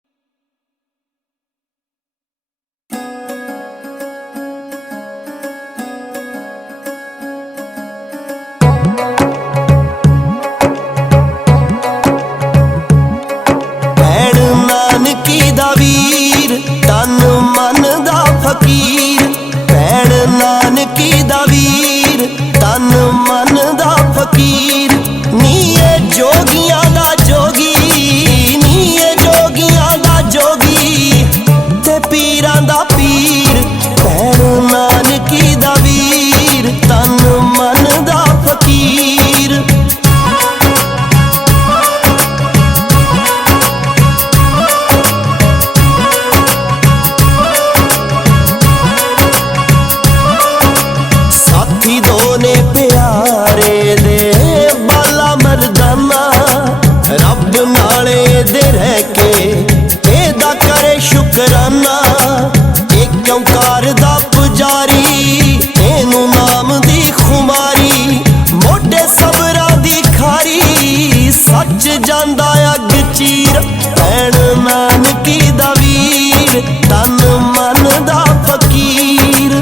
फकीर भैण नानकी दा वीर तन मन दा फकीर नीए जोगियां दा जोगी नीए जोगियां दा जोगी ते पीरां दा पीर भैण नानकी दा वीर तन मन दा फकीर दोने प्यारे दे बाला मरदाना रब नाले दे रह के एदा करे शुकराना एक ओंकार दा पुजारी एनू नाम दी खुमारी मोटे सबरा दी खारी सच जांदा अग चीर भैण नानकी दा वीर तन मन दा फकीर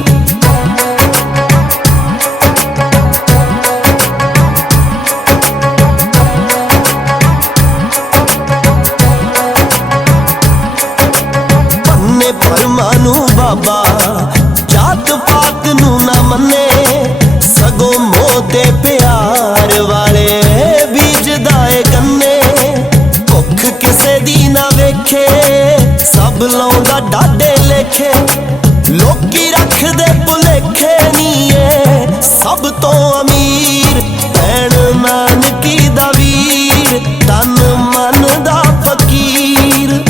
परमानू बाबा जात पात नू ना मन्ने सगों मोदे प्यार वाले बीज दाए गन्ने भुख किसे दी ना वेखे सब लाउंदा डाडे लेखे लोकी रख दे भुलेखे नीए सब तो अमीर भैण नानकी दा वीर तन मन दा फकीर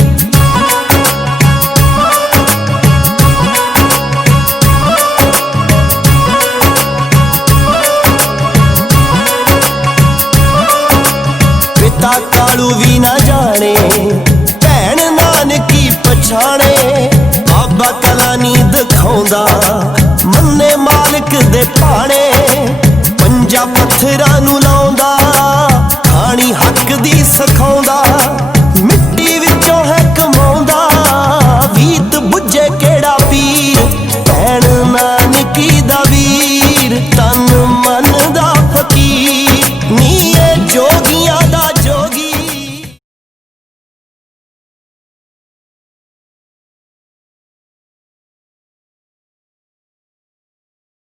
कालू भी ना जाने भैण नानकी पछाणे बाबा कला नी दिखाउंदा